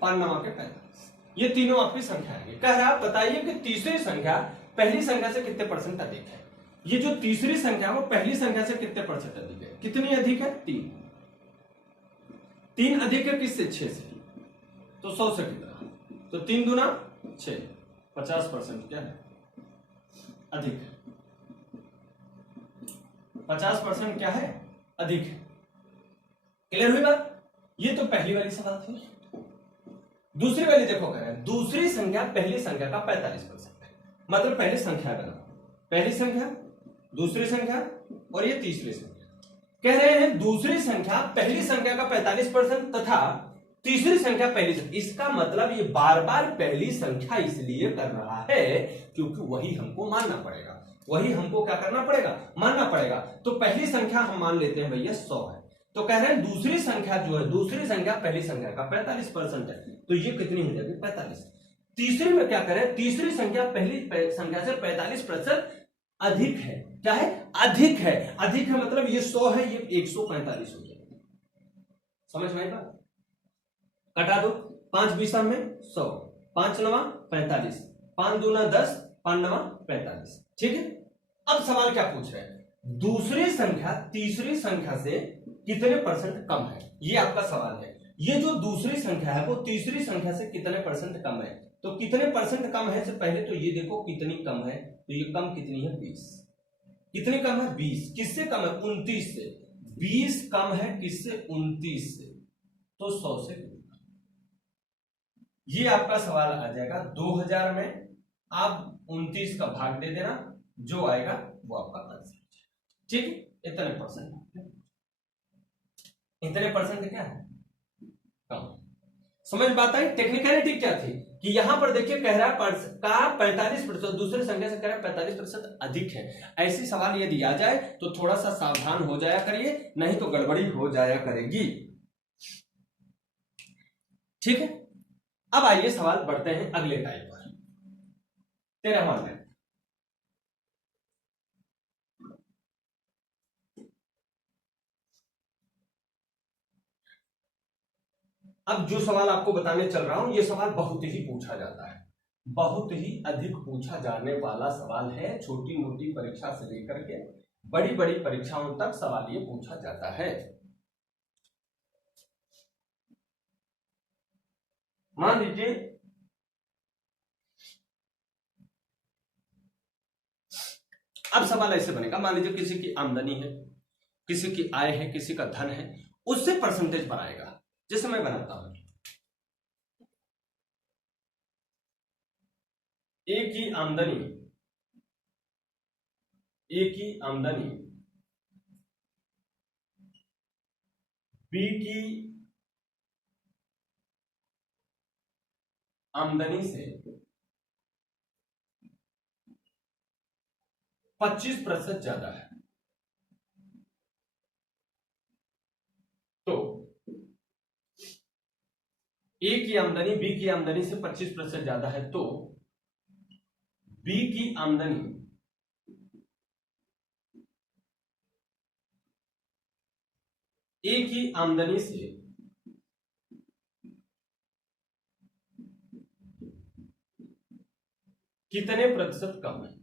5 नवा के 45, ये तीनों आपकी संख्या आएंगे। कह रहा है बताइए कि तीसरी संख्या पहली संख्या से कितने परसेंट अधिक है। ये जो तीसरी संख्या वो पहली संख्या से कितने परसेंट अधिक है? कितनी अधिक है? 3। 3 अधिक है किससे? 6 से। तो 100 से कितना? तो 3 दूना 6, 50% क्या है? अधिक है। 50% क्या है? अधिक है। क्लियर हुई बात? ये तो पहली वाली सवाल थी। दूसरी वाली देखो, कह रहे हैं दूसरी संख्या पहली संख्या का 45% है। मतलब पहली संख्या बना, पहली संख्या दूसरी संख्या और ये तीसरी संख्या। कह रहे हैं दूसरी संख्या पहली संख्या का 45% तथा तीसरी संख्या पहली संख्या। इसका मतलब ये बार बार पहली संख्या इसलिए कर रहा है क्योंकि वही हमको मानना पड़ेगा, वही हमको क्या करना पड़ेगा? मानना पड़ेगा। तो पहली संख्या हम मान लेते हैं भैया 100 है, तो कह रहे हैं दूसरी संख्या जो है, दूसरी संख्या पहली संख्या का 45% है, तो ये कितनी हो जाएगी? 45। तीसरी में क्या करें? तीसरी संख्या पहली संख्या से 45% अधिक है। क्या है? अधिक है। अधिक है मतलब ये 100 है, ये 145 हो जाएगा। समझ में आई बात? कटा दो, 5 बीसा में 100, 5 नवा 45, 5 दूना 10, 5 नवा 45। ठीक है। अब सवाल क्या पूछ रहे हैं? दूसरी संख्या तीसरी संख्या से कितने परसेंट कम है, ये आपका सवाल है। ये जो दूसरी संख्या है वो तीसरी संख्या से कितने परसेंट कम है। तो कितने परसेंट कम है से पहले तो ये देखो कितनी कम है, तो ये कम कितनी है? 20। कितनी कम है? 20। किससे कम है? 29 से। 20 कम है किससे? 29 से। तो 100 से। ये आपका सवाल आ जाएगा 2000 में आप 29 का भाग दे देना, जो आएगा वो आपका आंसर। ठीक है, इतने परसेंट, इतने परसेंट क्या है कम। समझ बात आई। टेक्निकलिटी क्या थी कि यहां पर देखिए कह रहा है का 45%, दूसरे संख्या से कह रहा है 45% अधिक है। ऐसी सवाल यदि आ जाए तो थोड़ा सा सावधान हो जाया करिए, नहीं तो गड़बड़ी हो जाया करेगी। ठीक है, अब आइए सवाल बढ़ते हैं अगले टाइप पर। 13वां टाइप। अब जो सवाल आपको बताने चल रहा हूं, यह सवाल बहुत ही पूछा जाता है, बहुत ही अधिक पूछा जाने वाला सवाल है। छोटी मोटी परीक्षा से लेकर के बड़ी बड़ी परीक्षाओं तक सवाल ये पूछा जाता है। मान लीजिए अब सवाल ऐसे बनेगा, मान लीजिए किसी की आमदनी है, किसी की आय है, किसी का धन है, उससे परसेंटेज बनाएगा। जैसे मैं बनाता हूं, ए की आमदनी, ए की आमदनी बी की आमदनी से 25% ज्यादा है, तो ए की आमदनी बी की आमदनी से 25% ज्यादा है, तो बी की आमदनी ए की आमदनी से कितने प्रतिशत कम है।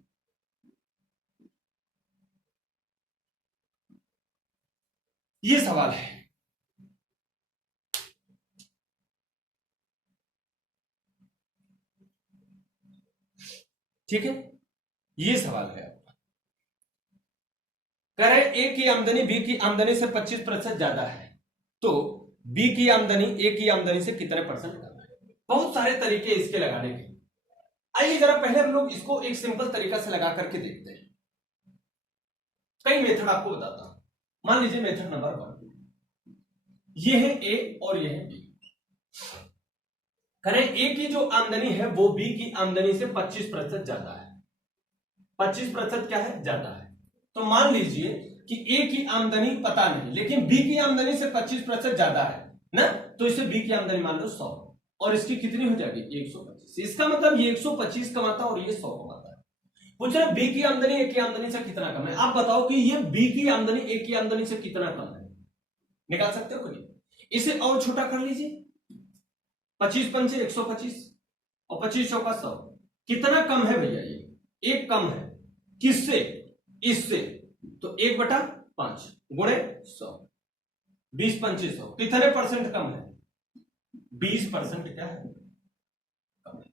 ये सवाल है। ठीक है, ये सवाल है आपका। कह रहे ए की आमदनी बी की आमदनी से 25% ज्यादा है, तो बी की आमदनी ए की आमदनी से कितने परसेंट कम है। बहुत सारे तरीके इसके लगाने के। आइए जरा पहले हम लोग इसको एक सिंपल तरीका से लगा करके देखते हैं। कई मेथड आपको बताता हूं। मान लीजिए मेथड नंबर 1, ये है ए और ये है बी। करें ए की जो आमदनी है वो बी की आमदनी से 25% ज्यादा है। 25% क्या है, ज्यादा है। तो मान लीजिए कि ए की आमदनी पता नहीं, लेकिन बी की आमदनी से 25% ज्यादा है ना, तो इसे बी की आमदनी मान लो 100, और इसकी कितनी हो जाएगी 125। इसका मतलब ये 125 कमाता और ये 100 कमाता है। पूछ रहे बी की आमदनी ए की आमदनी से कितना कम है। आप बताओ कि ये बी की आमदनी ए की आमदनी से कितना कम है। निकाल सकते हो कि इसे और छोटा कर लीजिए। 25 पंचे 125 और 25 चौका 100। कितना कम है भैया, ये एक कम है। किससे, इससे। तो 1/5 गुणे 100, 20 पंचे 100, कितने परसेंट कम है, 20% क्या है, कम है।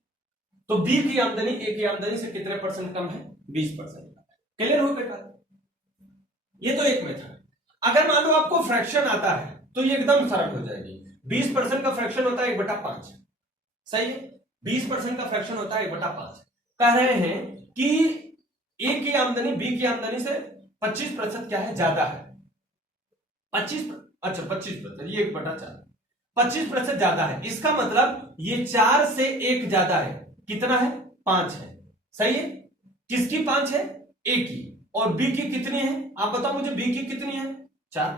तो बी की आमदनी ए की आमदनी से कितने परसेंट कम है, 20%। क्लियर हो बेटा। ये तो एक मेथड। अगर मान लो आपको फ्रैक्शन आता है तो ये एकदम सरल हो जाएगी। 20% का फ्रैक्शन होता है 1/5, सही है। 20% का फ्रैक्शन होता है 1/5। कह रहे हैं कि ए की आमदनी बी की आमदनी से 25% क्या है, ज्यादा है। 25, अच्छा 25%, ये 1/4, 25% ज्यादा है। इसका मतलब ये 4 से 1 ज्यादा है। कितना है, 5 है, सही है। किसकी 5 है, ए की। और बी की कितनी है, आप बताओ मुझे, बी की कितनी है, 4।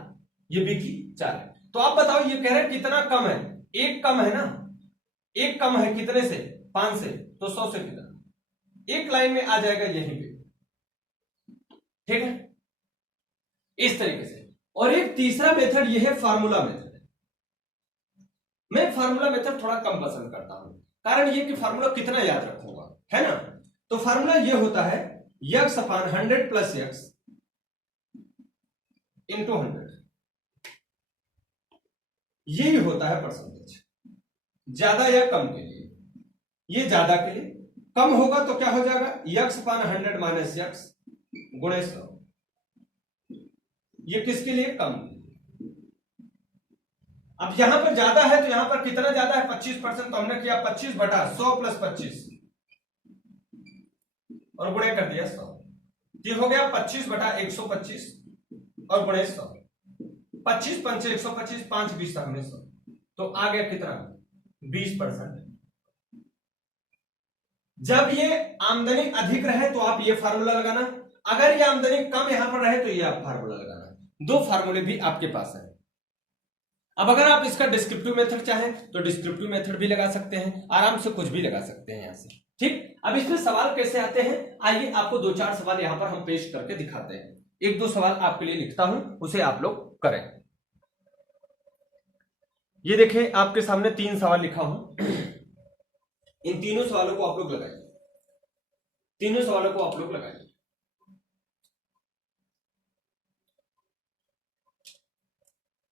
ये बी की 4 है। तो आप बताओ ये कह रहे हैं कितना कम है, एक कम है ना, एक कम है कितने से, 5 से, तो 100 से कितना, एक लाइन में आ जाएगा यहीं पे। ठीक है, इस तरीके से। और एक तीसरा मेथड ये है फार्मूला मेथड। मैं फार्मूला मेथड थोड़ा कम पसंद करता हूं, कारण ये कि फार्मूला कितना याद रखूंगा, है ना। तो फार्मूला ये होता है x अपान 100 प्लस x इंटू 100। यही होता है परसेंटेज, ज्यादा या कम के लिए। ये ज्यादा के लिए, कम होगा तो क्या हो जाएगा, x अपान 100 माइनस x गुणे 100। ये किसके लिए, कम के लिए। अब यहां पर ज्यादा है तो यहां पर कितना ज्यादा है, 25%। तो हमने किया 25/100 प्लस 25 और गुणे कर दिया 100। ये हो गया 25 बटा 125 और गुणे 100, 25 पंचे 125, 5 20 हमने 100, तो आ गया कितना 20%। जब ये आमदनी अधिक रहे तो आप ये फार्मूला लगाना, अगर ये आमदनी कम यहां पर रहे तो ये आप फार्मूला लगाना। दो फार्मूले भी आपके पास है। अब अगर आप इसका डिस्क्रिप्टिव मेथड चाहें तो डिस्क्रिप्टिव मेथड भी लगा सकते हैं, आराम से कुछ भी लगा सकते हैं यहां से। ठीक, अब इसमें सवाल कैसे आते हैं, आइए आपको दो चार सवाल यहां पर हम पेश करके दिखाते हैं। एक दो सवाल आपके लिए लिखता हूं, उसे आप लोग करें। ये देखिए आपके सामने 3 सवाल लिखा हूं, इन तीनों सवालों को आप लोग लगाइए, तीनों सवालों को आप लोग लगाइए।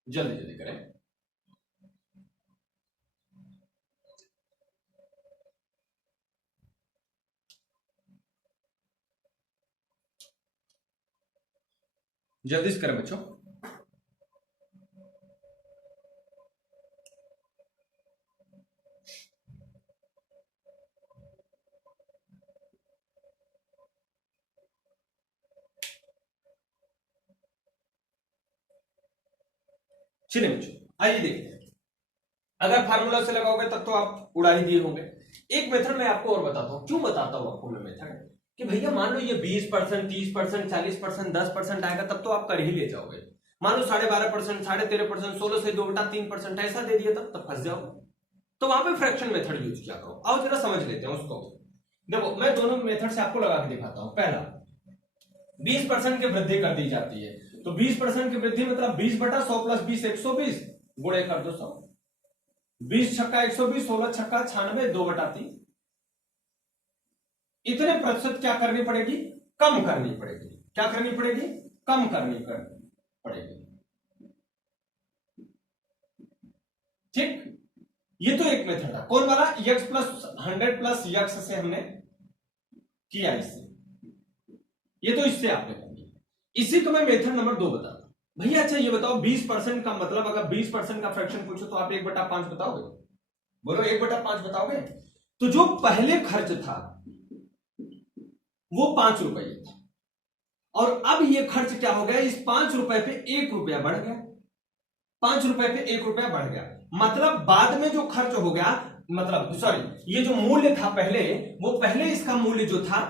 जल्दी जल्दी करें। जल्दी से करें बच्चों। चलिए बच्चों आइए देखते हैं। अगर फार्मूला से लगाओगे तब तो आप उड़ा ही दिए होंगे। एक मेथड मैं आपको और बताता हूं, क्यों बताता हूं आपको मैं मेथड, कि भैया मान लो ये 20%, 30%, 40%, 10% आएगा तब तो आप कर ही ले जाओगे। मान लो 12.5%, 13.5%, 16 से 2/3% ऐसा दे दिया तब फंस जाओगे। तो वहां पे फ्रैक्शन मेथड यूज किया करो। आओ जरा समझ लेते हैं उसको। देखो मैं दोनों मेथड से आपको लगा के दिखाता हूं। पहला 20% की वृद्धि कर दी जाती है, तो 20% की वृद्धि मतलब 20/100 + 20 120 गुणे कर दो 100। 20 छक्का 120, 16 छक्का 96, 2/3। इतने प्रतिशत क्या करनी पड़ेगी, कम करनी पड़ेगी। क्या करनी पड़ेगी, कम करनी पड़ेगी। ठीक, ये तो एक मेथड था। कौन वाला, x + 100 + x से हमने किया इससे, ये तो इससे आपने कर दिया। इसी को मैं मेथड नंबर 2 बताता हूं। भैया अच्छा ये बताओ 20% का मतलब, अगर 20% का फ्रैक्शन पूछो तो आप 1/5 बताओगे? बोलो 1/5 बताओगे? तो जो पहले खर्च था वो 5 रुपये था, और अब ये खर्च क्या हो गया, इस 5 रुपए पे 1 रुपया बढ़ गया। 5 रुपए पे 1 रुपया बढ़ गया, मतलब बाद में जो खर्च हो गया, मतलब सॉरी, ये जो मूल्य था पहले, वो पहले इसका मूल्य जो था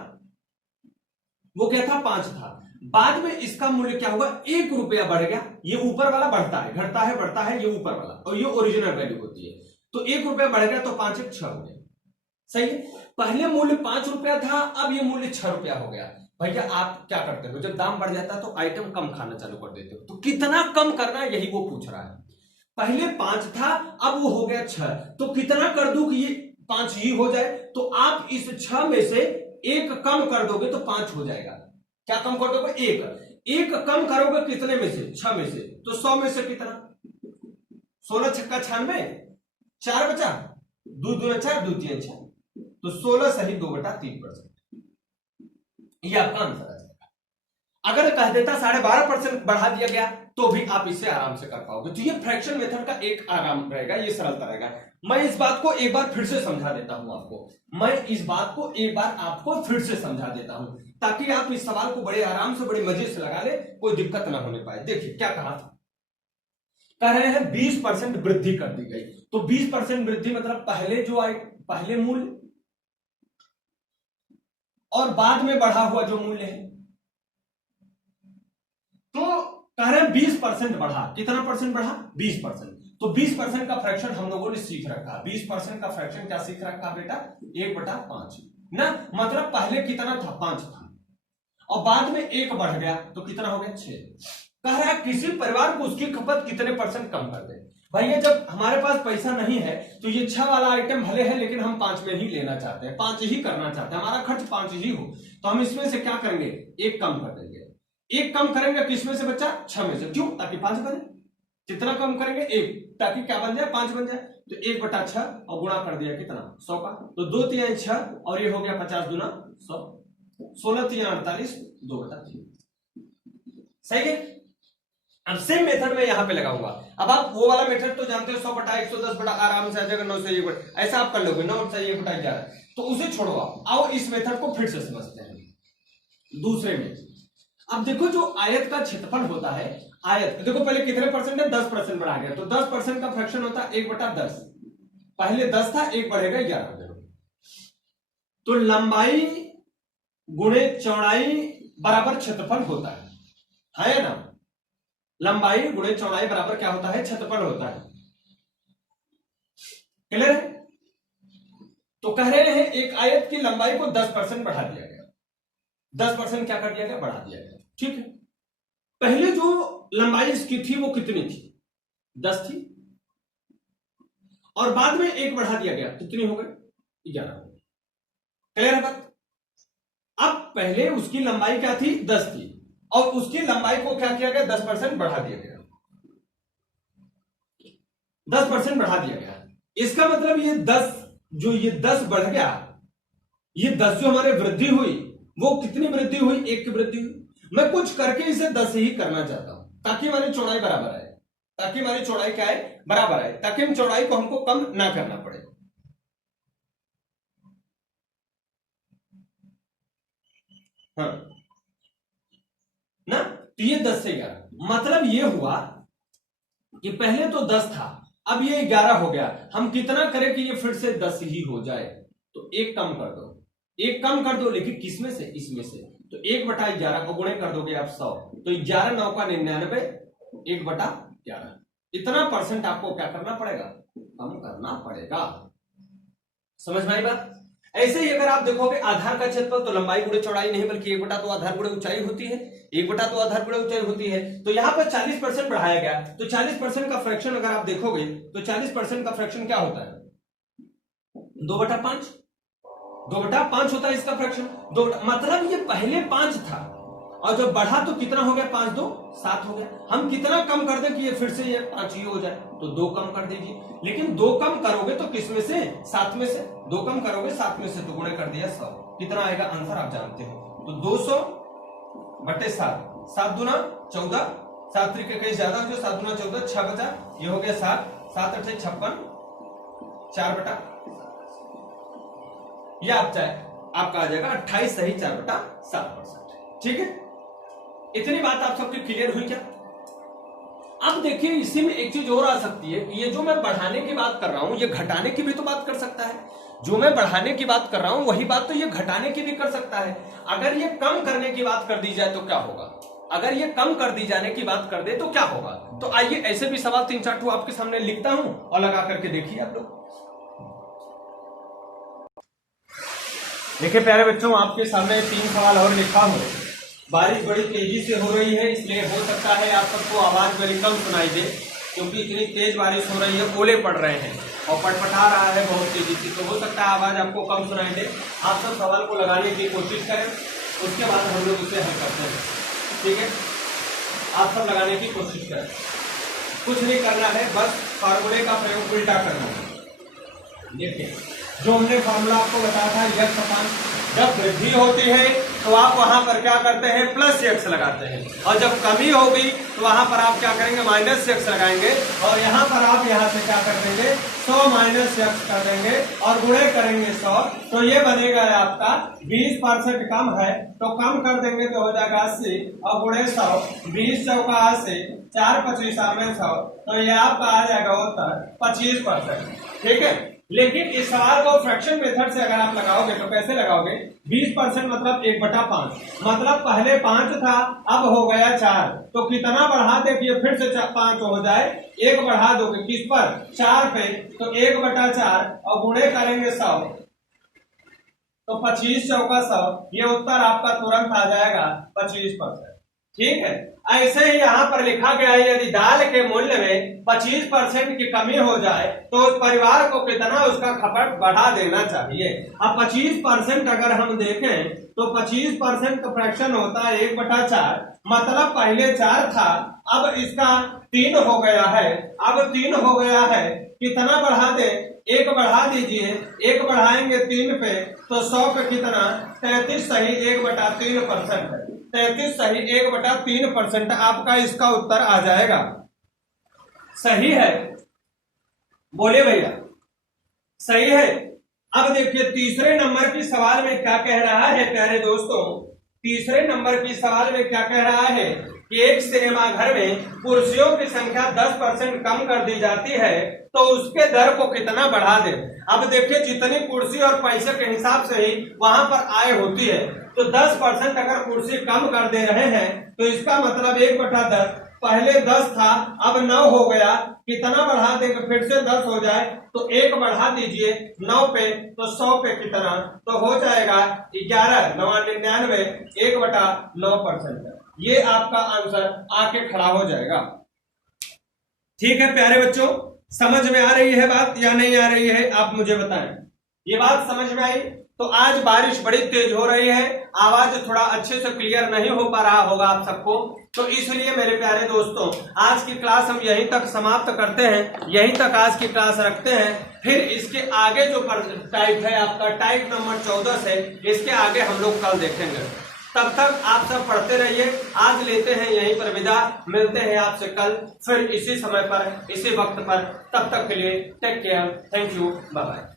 वो क्या था, 5 था। बाद में इसका मूल्य क्या होगा, 1 रुपया बढ़ गया। ये ऊपर वाला बढ़ता है, घटता है, बढ़ता है, ये ऊपर वाला, और ये ओरिजिनल वैल्यू होती है। तो 1 रुपया बढ़ गया तो 5 1 6 हो गया। सही है, पहले मूल्य 5 रुपया था, अब ये मूल्य 6 रुपया हो गया। भैया आप क्या करते हो, जब दाम बढ़ जाता है तो आइटम कम खाना चालू कर देते हो, तो कितना कम करना है यही वो पूछ रहा है। पहले 5 था, अब वो हो गया 6, तो कितना कर दूं कि ये 5 ही हो जाए, तो आप इस 6 में से 1 कम कर दोगे तो 5 हो जाएगा। क्या कम कर दोगे, 1 कम करोगे कितने में से, 6 में से, तो 100 में से कितना, 16 छक्का 96, 4 बचा, 2 2 4, 2 3 6, तो 16 सही 2/3%। ये आपका आंसर आ जाएगा। अगर कह देता 12.5% बढ़ा दिया गया तो भी आप इसे आराम से कर पाओगे। तो ये फ्रैक्शन मेथड का एक आराम रहेगा, ये सरलता रहेगा। मैं इस बात को एक बार फिर से समझा देता हूं आपको, मैं इस बात को एक बार आपको फिर से समझा देता हूं, ताकि आप इस सवाल को बड़े आराम से, बड़े मजे से लगा ले, कोई दिक्कत ना होने पाए। देखिए क्या कहा था, कह रहे हैं 20% वृद्धि कर दी गई। तो 20% वृद्धि मतलब पहले जो आए, पहले मूल्य और बाद में बढ़ा हुआ जो मूल्य है। तो कह रहे हैं 20% बढ़ा, कितना परसेंट बढ़ा, 20%। तो 20% का फ्रैक्शन हम लोगों ने सीख रखा। 20% का फ्रैक्शन क्या सीख रखा बेटा, 1/5 ना, मतलब पहले कितना था, 5 था, और बाद में 1 बढ़ गया तो कितना हो गया, 6। कह रहा है किसी परिवार को उसकी खपत कितने % कम कर दे। भैया जब हमारे पास पैसा नहीं है तो ये 6 वाला आइटम भले है, लेकिन हम 5 में ही लेना चाहते हैं, 5 ही करना चाहते हैं, हमारा खर्च 5 ही हो, तो हम इसमें से क्या करेंगे, 1 कम कर देंगे। 1 कम करेंगे किसमें से बच्चा, 6 में से, क्यों, ताकि 5 बने। कितना कम करेंगे, 1, ताकि क्या बन जाए, 5 बन जाए। तो 1/6 और गुणा कर दिया कितना, 100 का, तो 2 3 6 और ये हो गया 50 दूना 100, 16 3 48, 2/3। सही है। अब सेम मेथड में यहां पे लगाऊंगा। अब आप वो वाला मेथड तो जानते हो, 100/110 आराम से आ जाएगा, 9 से 1, ऐसा आप कर लोगे, 9 से 1/11, तो उसे छोड़ो आप। आओ इस मेथड को फिर से समझते हैं दूसरे में। अब देखो जो आयत का क्षेत्रफल होता है, आयत देखो पहले कितने परसेंट है, 10% बढ़ा गया, तो 10% का फ्रैक्शन होता है 1/10। पहले 10 था, 1 बढ़ेगा 11। तो लंबाई गुणे चौड़ाई बराबर क्षेत्रफल होता है ना। लंबाई गुणे चौड़ाई बराबर क्या होता है, क्षेत्रफल होता है। क्लियर है? तो कह रहे हैं एक आयत की लंबाई को 10% बढ़ा दिया गया, 10% क्या कर दिया गया, बढ़ा दिया गया। ठीक है, पहले जो लंबाई इसकी थी वो कितनी थी, 10 थी, और बाद में 1 बढ़ा दिया गया, कितनी हो गई, 11 हो गई। क्लियर है बात? अब पहले उसकी लंबाई क्या थी, 10 थी, और उसकी लंबाई को क्या किया गया, 10% बढ़ा दिया गया, 10% बढ़ा दिया गया। इसका मतलब ये 10 जो ये 10 बढ़ गया, ये 10 जो हमारे वृद्धि हुई वो कितनी वृद्धि हुई, 1 की वृद्धि हुई। मैं कुछ करके इसे 10 ही करना चाहता हूं ताकि हमारी चौड़ाई बराबर आए, ताकि हमारी चौड़ाई क्या है, बराबर आए, ताकि हम चौड़ाई को हमको कम ना करना पड़े। हाँ ना, तो ये 10 से 11, मतलब ये हुआ कि पहले तो 10 था, अब ये 11 हो गया। हम कितना करें कि ये फिर से 10 ही हो जाए, तो 1 कम कर दो, 1 कम कर दो, लेकिन किसमें से, इसमें से। तो 1/11 को गुणे कर दोगे आप 100, तो 11 9 का 99, 1/11। इतना परसेंट आपको क्या करना पड़ेगा, कम करना पड़ेगा। समझ में आई बात? ऐसे ही अगर आप देखोगे आधार का क्षेत्रफल, तो लंबाई गुणे चौड़ाई नहीं बल्कि 1/2 आधार गुणे ऊंचाई होती है, 1/2 आधार गुणे ऊंचाई होती है। तो यहां पर 40% बढ़ाया गया, तो 40% का फ्रैक्शन अगर आप देखोगे तो 40% का फ्रैक्शन क्या होता है, 2/5, 2/5 होता है इसका फ्रैक्शन। मतलब ये पहले 5 था, और जब बढ़ा तो कितना हो गया, 5 2 7 हो गया। हम कितना कम कर दें कि ये फिर से ये 5 ही हो जाए, तो 2 कम कर दीजिए। लेकिन 2 कम करोगे तो किस में से, 7 में से। 2 कम करोगे 7 में से, तो गुणे कर दिया 100। कितना आएगा आंसर आप जानते हो, तो 200/7, 7 दूना 14, 7 तरीके कहीं ज्यादा हो, 7 दूना 14, 6 बचा, ये हो गया 7, 7 8 56, 4/, ये आप चाहे आपका आ जाएगा 28 सही 4/7%। ठीक है, इतनी बात आप सबकी क्लियर हुई क्या? अब देखिए इसी में एक चीज और आ सकती है, ये जो मैं बढ़ाने की बात कर रहा हूं, ये घटाने की भी तो बात कर सकता है। जो मैं बढ़ाने की बात कर रहा हूं वही बात तो ये घटाने की भी कर सकता है। अगर ये कम करने की बात कर दी जाए तो क्या होगा, अगर ये कम कर दी जाने की बात कर दे तो क्या होगा। तो आइए ऐसे भी सवाल 3-4 आपके सामने लिखता हूं और लगा करके देखिए आप लोग। देखिए प्यारे बच्चों, आपके सामने 3 सवाल और लिखा हूं। बारिश बड़ी तेजी से हो रही है, इसलिए हो सकता है आप सबको आवाज बड़ी कम सुनाई दे, क्योंकि इतनी तेज बारिश हो रही है, ओले पड़ रहे हैं और पटपटा रहा है बहुत तेजी से, तो हो सकता है आवाज आपको कम सुनाई दे। आप सब सवाल को लगाने की कोशिश करें, उसके बाद हम लोग उसे हल करते हैं। ठीक है, आप सब लगाने की कोशिश करें, कुछ नहीं करना है, बस फार्मूले का प्रयोग उल्टा करना है। देखिए जो हमने फार्मूला आपको बताया था, यक्स अपान, जब वृद्धि होती है तो आप वहां पर क्या करते हैं, प्लस यक्स लगाते हैं, और जब कमी होगी तो वहां पर आप क्या करेंगे, माइनस यक्स लगाएंगे, और यहाँ पर आप यहाँ से क्या कर देंगे, 100 माइनस यक्स कर देंगे और गुणे करेंगे 100, तो ये बनेगा आपका 20% कम है, तो कम कर देंगे तो हो जाएगा 80, और गुणे 100, 20 चौका 80, 4 25 में 100, तो ये आपका आ जाएगा उत्तर 25%। ठीक है, लेकिन इस सवाल को फ्रैक्शन मेथड से अगर आप लगाओगे तो कैसे लगाओगे, 20% मतलब 1/5, मतलब पहले 5 था अब हो गया 4, तो कितना बढ़ा दे कि फिर से 5 हो जाए, 1 बढ़ा दोगे किस पर, 4 पे, तो 1/4 और गुणे करेंगे 100, तो 25 चौका 100, ये उत्तर आपका तुरंत आ जाएगा 25%। ठीक है, ऐसे ही यहाँ पर लिखा गया है, यदि दाल के मूल्य में 25% की कमी हो जाए तो उस परिवार को कितना उसका खपत बढ़ा देना चाहिए। अब 25% अगर हम देखें तो 25% का फ्रैक्शन होता है 1/4, मतलब पहले 4 था अब इसका 3 हो गया है, अब 3 हो गया है, कितना बढ़ा दे, 1 बढ़ा दीजिए, 1 बढ़ाएंगे 3 पे तो 100 पे कितना, 33 सही 1/3% है, 33 सही 1/3% आपका इसका उत्तर आ जाएगा। सही है, बोले भैया, सही है। अब देखिए तीसरे नंबर की सवाल में क्या कह रहा है प्यारे दोस्तों, तीसरे नंबर की सवाल में क्या कह रहा है कि एक सिनेमा घर में कुर्सियों की संख्या 10% कम कर दी जाती है तो उसके दर को कितना बढ़ा दे। अब देखिए जितनी कुर्सी और पैसे के हिसाब से ही वहां पर आय होती है, तो 10% अगर कुर्सी कम कर दे रहे हैं तो इसका मतलब 1/10, पहले 10 था अब 9 हो गया, कितना बढ़ा देंगे, फिर से 10 हो जाए तो 1 बढ़ा दीजिए 9 पे, तो 100 पे कितना, तो हो जाएगा 11, 99, 1/9%। ये आपका आंसर आके खड़ा हो जाएगा। ठीक है प्यारे बच्चों, समझ में आ रही है बात या नहीं आ रही है, आप मुझे बताएं। ये बात समझ में आई? तो आज बारिश बड़ी तेज हो रही है, आवाज थोड़ा अच्छे से क्लियर नहीं हो पा रहा होगा आप सबको, तो इसलिए मेरे प्यारे दोस्तों आज की क्लास हम यहीं तक समाप्त करते हैं, यहीं तक आज की क्लास रखते हैं। फिर इसके आगे जो टाइप है आपका टाइप नंबर 14 से, इसके आगे हम लोग कल देखेंगे। तब तक आप सब पढ़ते रहिए। आज लेते हैं यहीं पर विदा, मिलते हैं आपसे कल फिर इसी समय पर इसी वक्त पर। तब तक के लिए take care, thank you, bye bye.